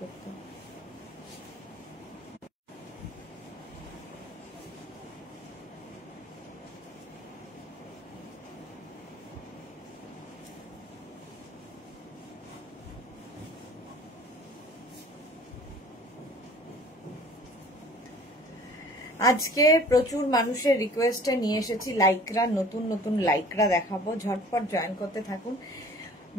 করতে। আজকে প্রচুর মানুষের রিকোয়েস্টে নিয়ে এসেছি লাইক্রা, নতুন নতুন লাইক্রা দেখাবো, ঝটপট জয়েন করতে থাকুন।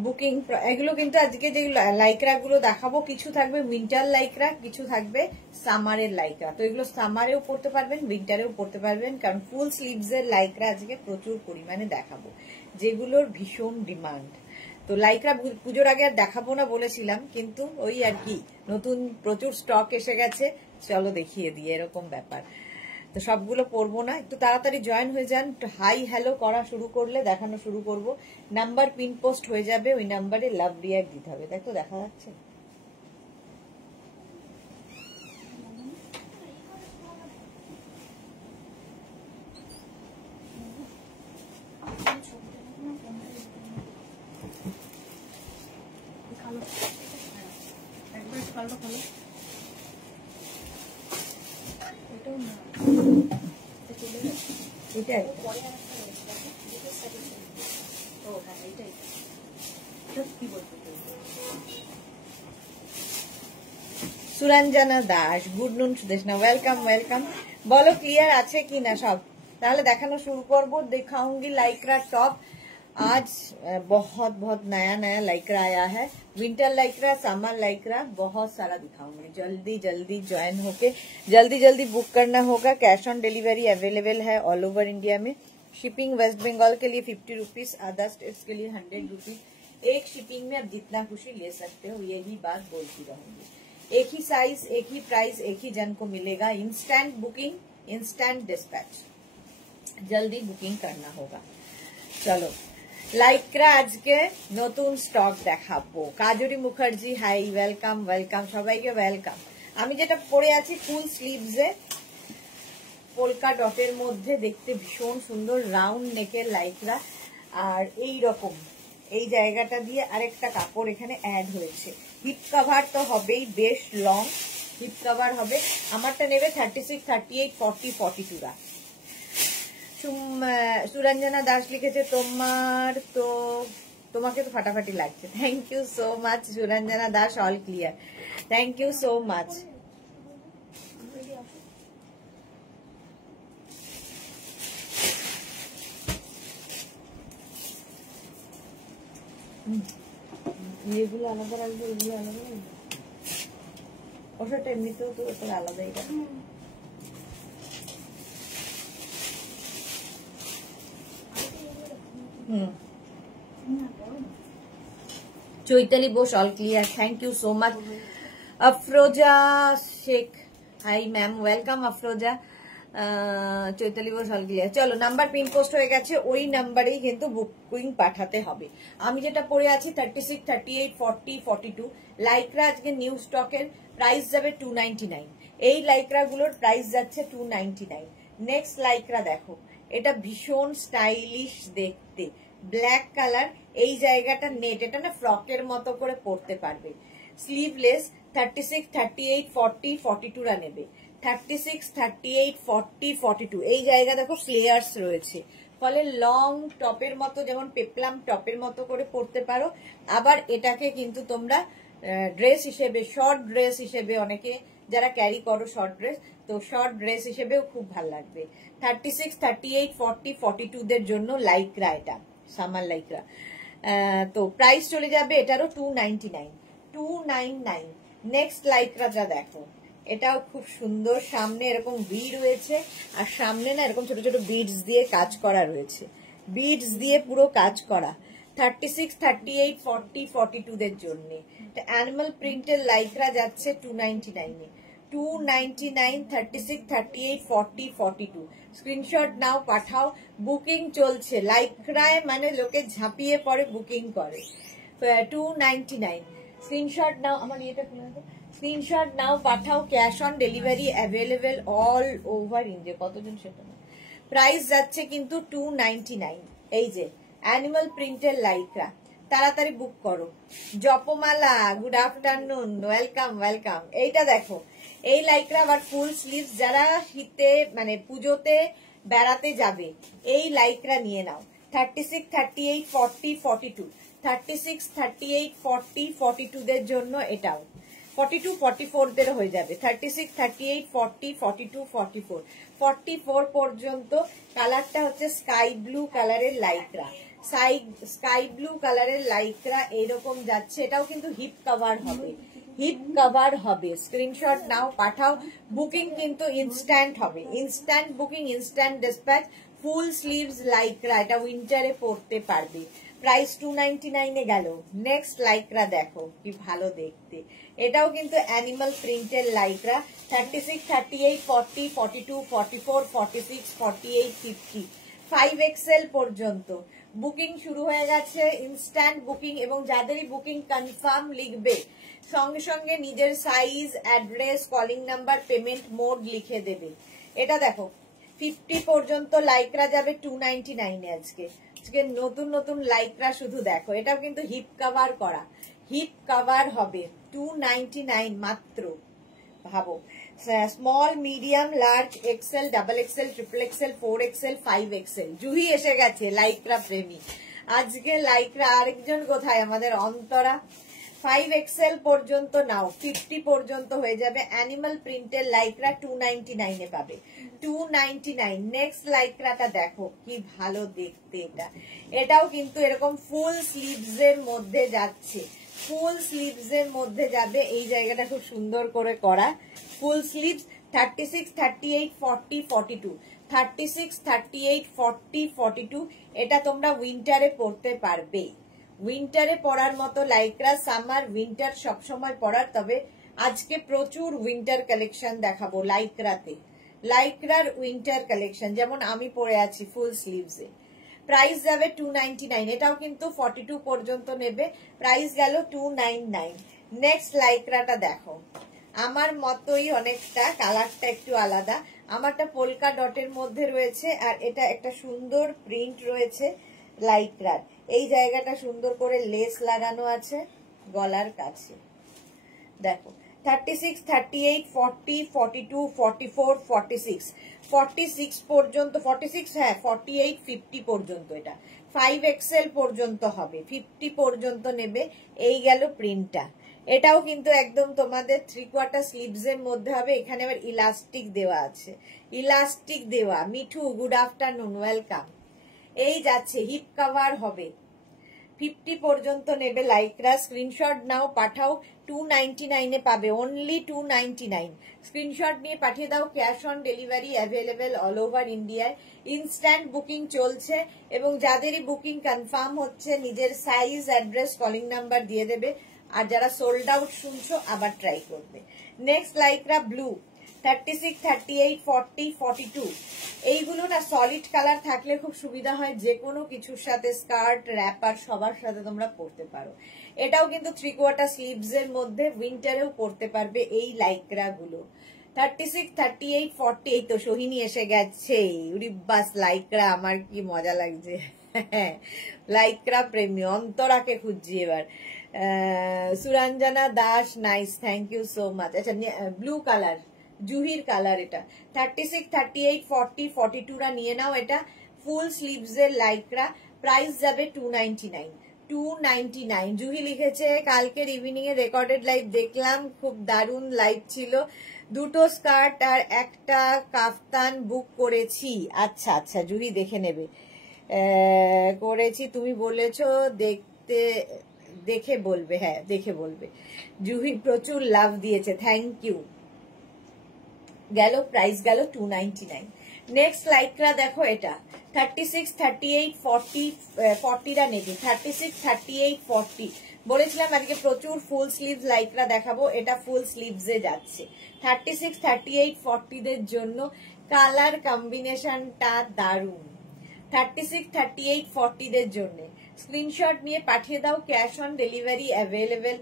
বুকিং এগুলো কিন্তু আজকে যে লাইক্রা গুলো দেখাবো কিছু থাকবে উইন্টার লাইক্রা, কিছু থাকবে সামারের লাইক্রা। তো এগুলো সামারেও পড়তে পারবেন, উইন্টারেও পড়তে পারবেন, কারণ ফুল স্লিভস এর লাইক্রা আজকে প্রচুর পরিমাণে দেখাবো, যেগুলোর ভীষণ ডিমান্ড। তো লাইক্রা পুজোর আগে আর দেখাবো না বলেছিলাম, কিন্তু ওই আর কি নতুন প্রচুর স্টক এসে গেছে, চলো দেখিয়ে দিয়ে এরকম ব্যাপার। তো সবগুলো পড়বো না, একটু তাড়াতাড়ি জয়েন হয়ে যান। হাই হ্যালো করা শুরু করলে দেখানো শুরু করব, নাম্বার পিন পোস্ট হয়ে যাবে, ওই নাম্বারে লাভ রিয়াক্ট দিতে হবে। দেখো দেখা যাচ্ছে, এটাই সুরঞ্জনা দাস, গুড নুন সুদেশনা, ওয়েলকাম ওয়েলকাম। বলো ক্লিয়ার আছে কি না সব, তাহলে দেখানো শুরু করব। दिखाऊंगी लाइक्रा टॉप। आज बहुत बहुत नया नया लाइक्रा आया है, विंटर लाइक्रा, समर लाइक्रा, बहुत सारा दिखाऊंगी। जल्दी जल्दी ज्वाइन होके जल्दी जल्दी बुक करना होगा। कैश ऑन डिलीवरी अवेलेबल है ऑल ओवर इंडिया में। शिपिंग वेस्ट बंगाल के लिए 50 रुपीज, अदर स्टेट्स के लिए 100 रुपीज। एक शिपिंग में आप जितना खुशी ले सकते हो, यही बात बोलती रहूंगी। एक ही साइज, एक ही प्राइस, एक ही जन को मिलेगा। इंस्टेंट बुकिंग, इंस्टेंट डिस्पैच, जल्दी बुकिंग करना होगा। चलो লাইক্রা আজকে নতুন স্টক দেখাবো। Kajri Mukherjee, hi, welcome welcome, সবাইকে ওয়েলকাম। আমি যেটা পরে আছি ফুল স্লিভসে, পোলকা ডটের মধ্যে, দেখতে ভীষণ সুন্দর, রাউন্ড নেকের লাইক্রা। আর এই রকম এই জায়গাটা দিয়ে আরেকটা কাপড় এখানে অ্যাড হয়েছে। হিপ কভার তো হবেই, বেশ লং হিপ কভার হবে। আমারটা নেবে 36, 38, 40, 42 রা। সুরঞ্জনা দাস লিখেছে তোমাকে তো ফাটাফাটি লাগছে। Thank you so much Suranjana Das, all clear, thank you so much. এগুলো আলাদা রাখবে, এগুলো আলাদা রাখবে, ওটা এমনিতেও তো ওটা আলাদাই রাখবে। Chaitali Bose, all clear, thank you so much. Afroza Sheikh, hi ma'am, welcome Afroza. Chaitali Bose, all clear. চলো নাম্বার পিন পোস্ট হয়ে গেছে, ওই নাম্বারেই কিন্তু বুকিং পাঠাতে হবে। আমি যেটা পরে আছি 36, 38, 40, 42 লাইক্রা আজকে নিউ স্টকের প্রাইস যাবে 299। এই লাইক্রা গুলোর প্রাইস যাচ্ছে 299। নেক্সট লাইক্রা দেখো, এটা ভীষণ স্টাইলিশ দেখতে, ব্ল্যাক কালার, এই জায়গাটা নেট, এটা না ফ্রকের মতো করে পরতে পারবে। স্লিভলেস, 36, 38, 40, 42 রা নেবে। 36, 38, 40, 42 এই জায়গা দেখো ফ্লেয়ার্স রয়েছে, ফলে লং টপের মতো, যেমন পেপলাম টপের মতো করে পরতে পারো। আবার এটাকে কিন্তু তোমরা ড্রেস হিসেবে, শর্ট ড্রেস হিসেবে, অনেকে যারা ক্যারি করো শর্ট ড্রেস, তো শর্ট ড্রেস হিসেবেও খুব ভালো লাগবে। 36, 38, 40, 42 দের জন্য লাইক্রা, এটা সামার লাইক্রা। তো প্রাইস চলে যাবে এটারও 299, 299। নেক্সট লাইক্রা যা দেখো, এটাও খুব সুন্দর, সামনে এরকম ভি রয়েছে, আর সামনে না এরকম ছোট ছোট বিডস দিয়ে কাজ করা রয়েছে, বিডস দিয়ে পুরো কাজ করা। 36, 38, 40, 42 দের জন্য অ্যানিমাল প্রিন্টের লাইক্রা যাচ্ছে 299 এ। 299, 36, 38, 40, 42 স্ক্রিনশট নাও, পাঠাও। বুকিং চলছে লাইক্রায়, মানে লোকে ঝাঁপিয়ে পড়ে বুকিং করে। 299 স্ক্রিনশট নাও, আমার ইয়েটা খুলে দাও, স্ক্রিনশট নাও, পাঠাও। Cash on delivery available all over India. কতজন সেটা না, প্রাইস যাচ্ছে কিন্তু 299। এই যে অ্যানিমাল প্রিন্টের লাইক্রা, তাড়াতাড়ি বুক করো। জপমালা গুড আফটারনুন, ওয়েলকাম ওয়েলকাম। এইটা দেখো, এই লাইক্রা আবার ফুল স্লিভস, যারা শীতে মানে পুজোতে বেড়াতে যাবে এই লাইক্রা নিয়ে নাও। 36, 38, 40, 42, 36, 38, 40, 42 দের জন্য এটাও। 42, 44 দের হয়ে যাবে। 36, 38, 40, 42, 44, 44 পর্যন্ত। কালারটা হচ্ছে স্কাই ব্লু কালারের লাইক্রা, স্কাই ব্লু কালারের লাইক্রা এইরকম যাচ্ছে। এটাও কিন্তু হিপ কভার হবে, হিপ কভার হবে। স্ক্রিনশট নাও, পাঠাও। বুকিং কিন্তু ইনস্ট্যান্ট হবে, instant booking, instant dispatch. Full sleeves Lycra, এটা উইন্টারে পরতে পারবে। প্রাইস 299 এ গেল। নেক্সট লাইক্রা দেখো কি ভালো দেখতে, এটাও কিন্তু অ্যানিমাল প্রিন্টের লাইক্রা। 36, 38, 40, 42, 44, 46, 48, 50, 5XL পর্যন্ত বুকিং শুরু হয়ে গেছে। ইনস্ট্যান্ট বুকিং, এবং যাদেরই বুকিং কনফার্ম লিখবে সঙ্গে সঙ্গে নিজের size, address, calling number, payment mode লিখে দেবে। এটা দেখো 50 পর্যন্ত লাইক্রা যাবে 299 এ। আজকে নতুন নতুন লাইক্রা শুধু দেখো। এটাও কিন্তু হিপ কভার করা, হিপ কভার হবে 299 মাত্র। ভাবো, small, medium, large, XL, double XL, triple XL, 4XL, 5XL। Juhi এসে গেছে লাইক্রা প্রেমী আজকে। লাইক্রা আরেকজন কোথায়, আমাদের অন্তরা। 5XL পর্যন্ত নাও, 50 পর্যন্ত হয়ে যাবে। অ্যানিমাল প্রিন্টের লাইক্রা 299 এ পাবে, 299। নেক্সট লাইক্রাটা দেখো কি ভালো দেখতে। এটাও কিন্তু এরকম ফুল স্লিভস এর মধ্যে যাচ্ছে, ফুল স্লিভস এর মধ্যে যাবে। এই জায়গাটা খুব সুন্দর করে করা, ফুল স্লিভস। 36, 38, 40, 42, 36, 38, 40, 42। এটা তোমরা উইন্টারে পরতে পারবে, উইন্টারে পরার মতো লাইক্রা। সামার উইন্টার সবসময় পরার, তবে আজকে প্রচুর উইন্টার কালেকশন দেখাবো লাইক্রাতে। লাইক্রার উইন্টার কালেকশন, যেমন আমি পরে আছি ফুল স্লিভস এ। প্রাইস যাবে 299। এটাও কিন্তু 42 পর্যন্ত নেবে। প্রাইস গেল 299। নেক্সট লাইক্রাটা দেখো, আমার মতোই অনেকটা, কালারটা একটু আলাদা। আমারটা পোলকা ডটের মধ্যে রয়েছে, আর এটা একটা সুন্দর প্রিন্ট রয়েছে লাইক্রার। এই জায়গাটা সুন্দর করে লেস লাগানো আছে গলার কাছে। দেখো 36, 38, 40, 42, 44, 46, 46 পর্যন্ত, 46 হ্যাঁ 48, 50 পর্যন্ত। এটা 5XL পর্যন্ত হবে, 50 পর্যন্ত নেবে। এই গেল প্রিন্টটা। এটাও কিন্তু একদম তোমাদের 3/4 স্লিভস এর মধ্যে হবে। এখানে আবার ইলাস্টিক দেওয়া আছে, ইলাস্টিক দেওয়া। Mithu good afternoon, welcome. এই যাচ্ছে, হিপ কভার হবে। 50 পর্যন্ত নেবে লাইক্রা। স্ক্রিনশট নাও, পাঠাও। 299 এ পাবে, অনলি 299। স্ক্রিনশট নিয়ে পাঠিয়ে দাও। Cash on delivery available all over ইন্ডিয়ায়। ইনস্ট্যান্ট বুকিং চলছে, এবং যাদেরই বুকিং কনফার্ম হচ্ছে নিজের সাইজ, অ্যাড্রেস, কলিং নাম্বার দিয়ে দেবে। আর যারা সোল্ড আউট শুনছো আবার ট্রাই করবে। Next Lycra blue, 36, 38, 40, 42। এইগুলো না সলিড কালার থাকলে খুব সুবিধা হয়, যে কোনো কিছুর সাথে, স্কার্ট, র্যাপার, সবার সাথে তোমরা পরতে পারো। এটাও কিন্তু 3/4 স্লিভস এর মধ্যে, উইন্টারেও পরতে পারবে এই লাইক্রা গুলো। 36, 38, 40। এই তো সোহিনী এসে গেছে। উরিবাস লাইক্রা, আমার কি মজা লাগছে। লাইক্রা প্রেমী অন্তরাকে খুঁজছি এবার। Suranjana Das, nice, thank you so much. আচ্ছা, ব্লু কালার, জুহির কালার এটা। 36, 38, 40, 42 রা নিয়ে নাও। এটা ফুল স্লিভস এর লাইক্রা। প্রাইস যাবে 299, 299। জুহি লিখেছে কালকের ইভিনিং এ রেকর্ডেড লাইভ দেখলাম, খুব দারুণ লাইভ ছিল। দুটো স্কার্ট আর একটা কাফতান বুক করেছি। আচ্ছা আচ্ছা জুহি দেখে নেবে, করেছি তুমি বলেছো, দেখতে দেখে বলবে। হ্যাঁ দেখে বলবে। জুহি প্রচুর লাভ দিয়েছে, থ্যাংক ইউ। গেল, প্রাইস গেল 299। নেক্সট লাইক্রা দেখো, এটা 36, 38, 40, 40 রা নেবে। 36, 38, 40 বলেছিলাম আজকে প্রচুর ফুল স্লিভস লাইক্রা দেখাবো। এটা ফুল স্লিভস এ যাচ্ছে। 36, 38, 40 দের জন্য কালার কম্বিনেশনটা দারুণ। 36, 38, 40 দের জন্য স্ক্রিনশট নিয়ে পাঠিয়ে দাও। Cash on delivery available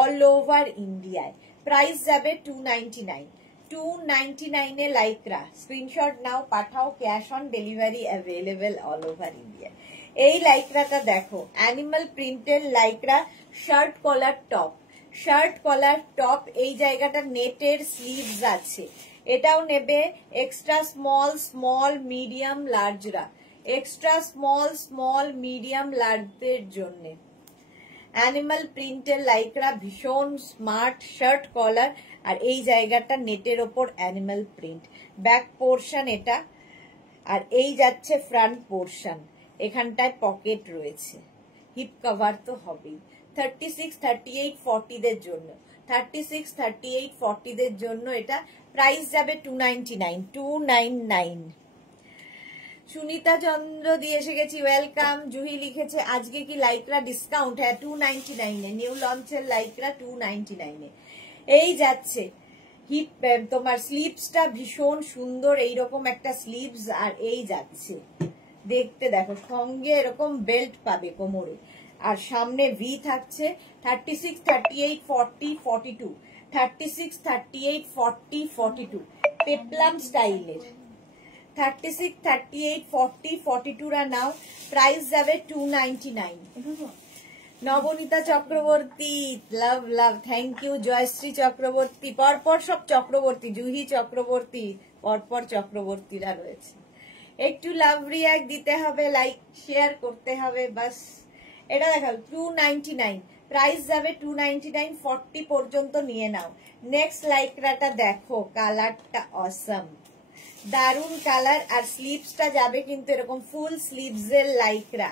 all over ইন্ডিয়ায়। প্রাইস যাবে 299, 299 এ লাইক্রা। স্ক্রিনশট নাও, পাঠাও। Cash on delivery available all over India. এই লাইক্রাটা দেখো, অ্যানিমাল প্রিন্টের lycra, shirt collar top, shirt collar top, এই জায়গাটা নেটের স্লিভস আছে। এটাও নেবে এক্সট্রা স্মল, স্মল, মিডিয়াম, লার্জরা, এক্সট্রা স্মল, স্মল, মিডিয়াম, লার্জদের জন্য। অ্যানিমাল প্রিন্টের লাইক্রা, ভীষণ স্মার্ট, শার্ট কলার, আর এই জায়গাটা নেটের ওপর অ্যানিমাল প্রিন্ট, ব্যাক পোর্শন এটা, আর এই যাচ্ছে ফ্রন্ট পোর্শন, এখানটায় পকেট রয়েছে, হিপ কভার তো হবেই। 36, 38, 40 দের জন্য, 36, 38, 40 দের জন্য এটা প্রাইস যাবে 299, 299। সুনিতা চন্দ্র দিয়ে এসে গেছি, ওয়েলকাম। জুহি লিখেছে আজকে কি লাইক্রা ডিসকাউন্ট? হ্যাঁ, 299 নিউ লঞ্চের লাইক্রা 299। এই যাচ্ছে হিপ, তোমার স্লিভসটা ভীষণ সুন্দর, এইরকম একটা স্লিভস, আর এই যাচ্ছে দেখতে দেখো, সঙ্গে এরকম বেল্ট পাবে কোমরে, আর সামনে ভি থাকছে। 36, 38, 40, 42, 36, 38, 40, 42 পেপলাম স্টাইলের। 36, 38, 40, 42 রা নাও, প্রাইস যাবে 299। নবনীতা চক্রবর্তী, লাভ লাভ, থ্যাংক ইউ। জয়শ্রী চক্রবর্তী, পরপর সব চক্রবর্তী, জুহি চক্রবর্তী, পরপর চক্রবর্তীরা রয়েছে। একটু লাভ রিয়াক্ট দিতে হবে, লাইক শেয়ার করতে হবে, বাস। এটা দেখাও 299, প্রাইস যাবে 299, 40 পর্যন্ত নিয়ে নাও। নেক্সট লাইক্রাটা দেখো, কালারটা অসম, দারুন কালার, আর স্লিভসটা যাবে কিন্তু এরকম ফুল স্লিভস এর Lycra.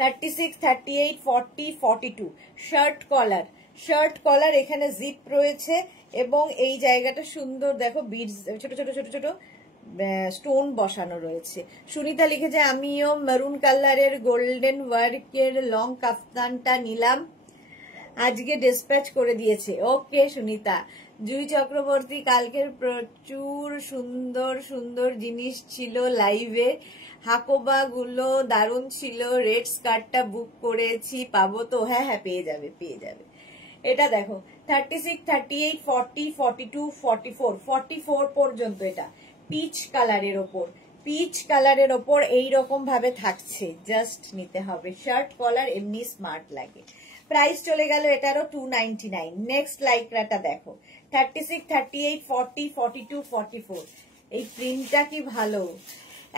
36, 38, 40, 42 shirt collar, shirt collar, এখানে জিপ রয়েছে, এবং এই জায়গাটা সুন্দর দেখো, বিডস, ছোট ছোট ছোট ছোট স্টোন বসানো রয়েছে। সুনিতা লিখেছে আমিও মেরুন কালারের গোল্ডেন ওয়ার্কের লং কাফতানটা নিলাম, আজকে ডিসপ্যাচ করে দিয়েছে। ওকে সুনিতা। জুই চক্রবর্তী, কালকের প্রচুর সুন্দর সুন্দর জিনিস ছিল লাইভে, হাকোবা গুলো দারুণ ছিল, রেড স্কার্টটা বুক করেছি, পাবো তো? হ্যাঁ হ্যাঁ, পেয়ে যাবে পেয়ে যাবে। এটা দেখো 36, 38, 40, 42, 44, 44 পর্যন্ত, এটা পিচ কালারের ওপর, পিচ কালারের ওপর এইরকম ভাবে থাকছে, জাস্ট নিতে হবে। শার্ট কলার এমনি স্মার্ট লাগে। প্রাইস চলে গেল এটারও 299। নেক্সট লাইক্রাটা দেখো, 36, 38, 40, 42, 44 এই প্রিন্টটা কি ভালো।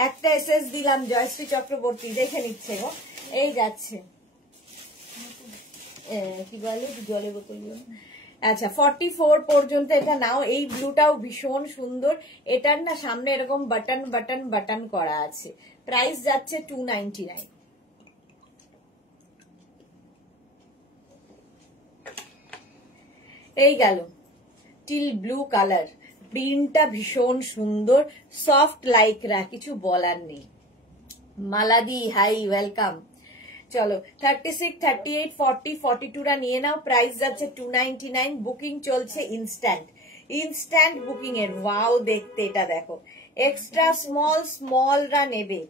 একটা এসএস দিলাম, জয়শ্রী চক্রবর্তী দেখে নিচ্ছে গো, এই যাচ্ছে, কি বলে, জলের বোতল। আচ্ছা 44 পর্যন্ত এটা নাও। এই ব্লুটাও ভীষণ সুন্দর, এটার না সামনে এরকম বাটন বাটন বাটন করা আছে, প্রাইস যাচ্ছে 299। এই গেল টিল ব্লু কালার, প্রিন্টটা ভীষণ সুন্দর, সফট লাইক্রা, কিছু বলার নেই। মালাদি হাই, ওয়েলকাম। চলো 36, 38, 40, 42 রা নিয়ে নাও, প্রাইস যাচ্ছে 299। বুকিং চলছে ইনস্ট্যান্ট, ইনস্ট্যান্ট বুকিং এর। ওয়াও দেখতে, এটা দেখো, এক্সট্রা স্মল স্মলরা নেবে,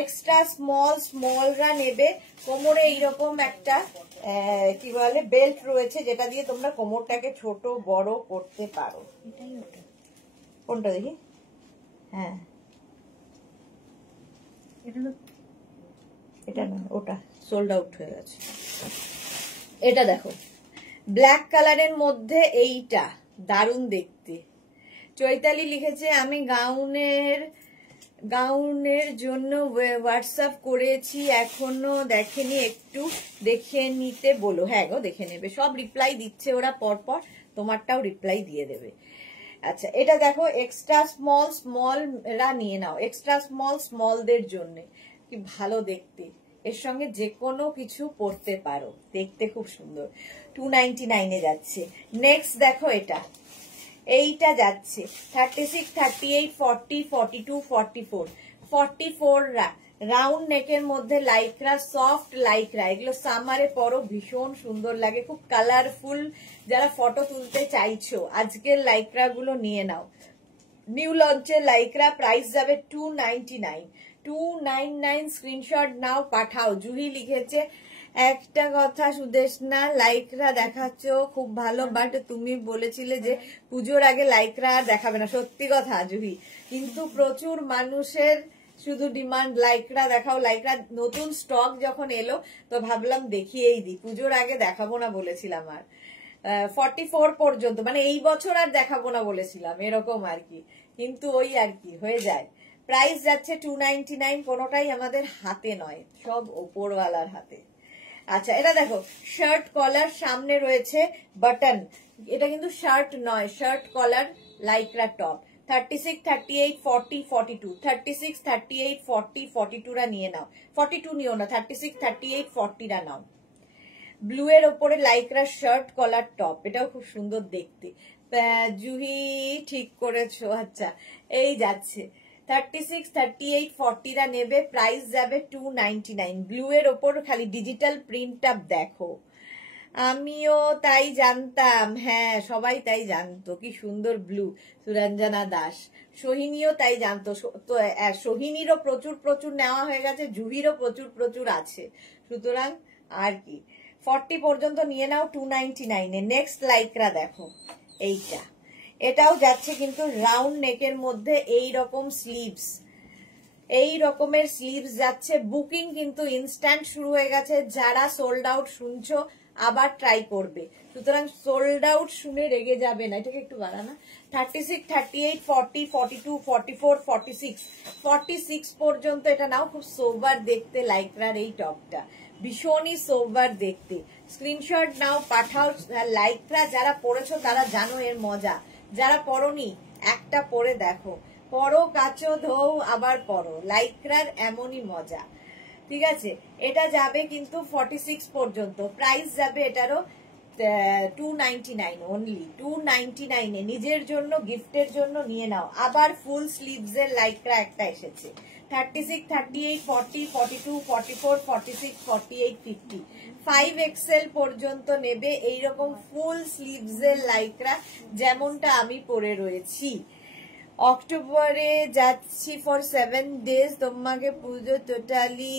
এক্সট্রা স্মল স্মলরা নেবে। কোমরে এইরকম একটা কি বলে বেল্ট রয়েছে, যেটা দিয়ে তোমরা কোমরটাকে ছোট বড় করতে পারো। কোনটা দেখি, হ্যাঁ এটা না, ওটা সোল্ড আউট হয়ে গেছে। এটা দেখো ব্ল্যাক কালারের মধ্যে, এইটা দারুণ দেখতে। চৈতালি লিখেছে আমি গাউনের জন্য হোয়াটসঅ্যাপ করেছি, এখনো দেখেনি, একটু দেখে নিতে বলো। হ্যাঁ গো, দেখে নেবে, সব রিপ্লাই দিচ্ছে ওরা পরপর, তোমারটাও রিপ্লাই দিয়ে দেবে। আচ্ছা এটা দেখো, এক্সট্রা স্মল স্মল রা নিয়ে নাও, এক্সট্রা স্মল স্মলদের জন্য, কি ভালো দেখতে, এর সঙ্গে যে কোনো কিছু পরতে পারো, দেখতে খুব সুন্দর। 299 যাচ্ছে। নেক্সট দেখো, এটা এইটা যাচ্ছে 36, 38, 40, 42, 44 44 রা রাউন্ড নেকের মধ্যে লাইক্রা, সফট লাইক্রা, এগুলো সামারে পরো, ভীষণ সুন্দর লাগে, খুব কালারফুল। যারা ফটো তুলতে চাইছো আজকের লাইক্রা গুলো নিয়ে নাও, নিউ লঞ্চের লাইক্রা, প্রাইস যাবে 299, 299। স্ক্রিনশট নাও, পাঠাও। জুহি লিখেছে একটা কথা সুদেশনা, লাইক্রা দেখাচ্ছ খুব ভালো, বাট তুমি বলেছিলে যে পুজোর আগে লাইক্রা দেখাবে না। সত্যি কথা জুহি, কিন্তু প্রচুর মানুষের শুধু ডিমান্ড লাইকরা দেখাও, লাইকরা নতুন স্টক যখন এলো তো ভাবলাম দেখিয়েই দিই, পুজোর আগে দেখাবো না বলেছিলাম। আর 44 পর্যন্ত, মানে এই বছর আর দেখাবো না বলেছিলাম এরকম আর কি, কিন্তু ওই আর কি হয়ে যায়। প্রাইস যাচ্ছে 299, কোনোটাই আমাদের হাতে নয়, সব ওপরওয়ালার হাতে। আচ্ছা এটা দেখো, শার্ট কলার, সামনে রয়েছে বাটন, এটা কিন্তু শার্ট নয়, শার্ট কলার লাইক্রা টপ। 36, 38, 40, 42, 36, 38, 40, 42 রা নিয়ে নাও, 42 নিও না, 36, 38, 40 রা নাও। ব্লু এর ওপরে লাইক্রা শার্ট কলার টপ, এটাও খুব সুন্দর দেখতে। জুহি ঠিক করেছো, আচ্ছা এই যাচ্ছে 36, 38, 40 রা নেবে, প্রাইস যাবে 299। ব্লু এর ওপর খালি ডিজিটাল প্রিন্টটা দেখো, আমিও তাই জানতাম, হ্যাঁ সবাই তাই জানতো, কি সুন্দর ব্লু। সুরঞ্জনা দাস, সোহিনীও তাই জানতো, তো সোহিনীরও প্রচুর প্রচুর নেওয়া হয়ে গেছে, জুহিরও প্রচুর প্রচুর আছে, সুতরাং আর কি 40 পর্যন্ত নিয়ে নাও 299 এ। নেক্সট লাইক্রা দেখো, এইটা, এটাও যাচ্ছে কিন্তু রাউন্ড নেকের মধ্যে এই রকম স্লিভস, এই রকমের স্লিভস যাচ্ছে। বুকিং কিন্তু ইনস্ট্যান্ট শুরু হয়ে গেছে, যারা সোল্ড আউট শুনছো আবার ট্রাই করবে, সুতরাং সোল্ড আউট শুনে রেগে যাবে না। এটাকে একটু বাড়ানা, 36, 38, 40, 42, 44, 46, 46 পর্যন্ত এটা নাও। খুব সোবার দেখতে লাইক্রার এই টপটা, ভীষণই সোবার দেখতে। স্ক্রিনশট নাও, পাঠাও। লাইক্রা যারা পরেছো তারা জানো এর মজা, যারা পরনি একটা পরে দেখো, পরো কাচো ধোও আবার পরো, লাইক্রার এমনই মজা। ঠিক আছে, এটা যাবে কিন্তু 46 পর্যন্ত, প্রাইস যাবে এটারও 299 অনলি, 299 এ। নিজের জন্য গিফটের জন্য নিয়ে নাও। আবার ফুল স্লিভস এর লাইক্রা একটা এসেছে, 36, 38, 40, 42, 44, 46, 48, 50, 5XL পর্যন্ত নেবে এইরকম ফুল স্লিভস এর লাইক্রা, যেমনটা আমি পরে রয়েছি। অক্টোবরে যাচ্ছি ফর 7 days, তোমাকে পুজো টোটালি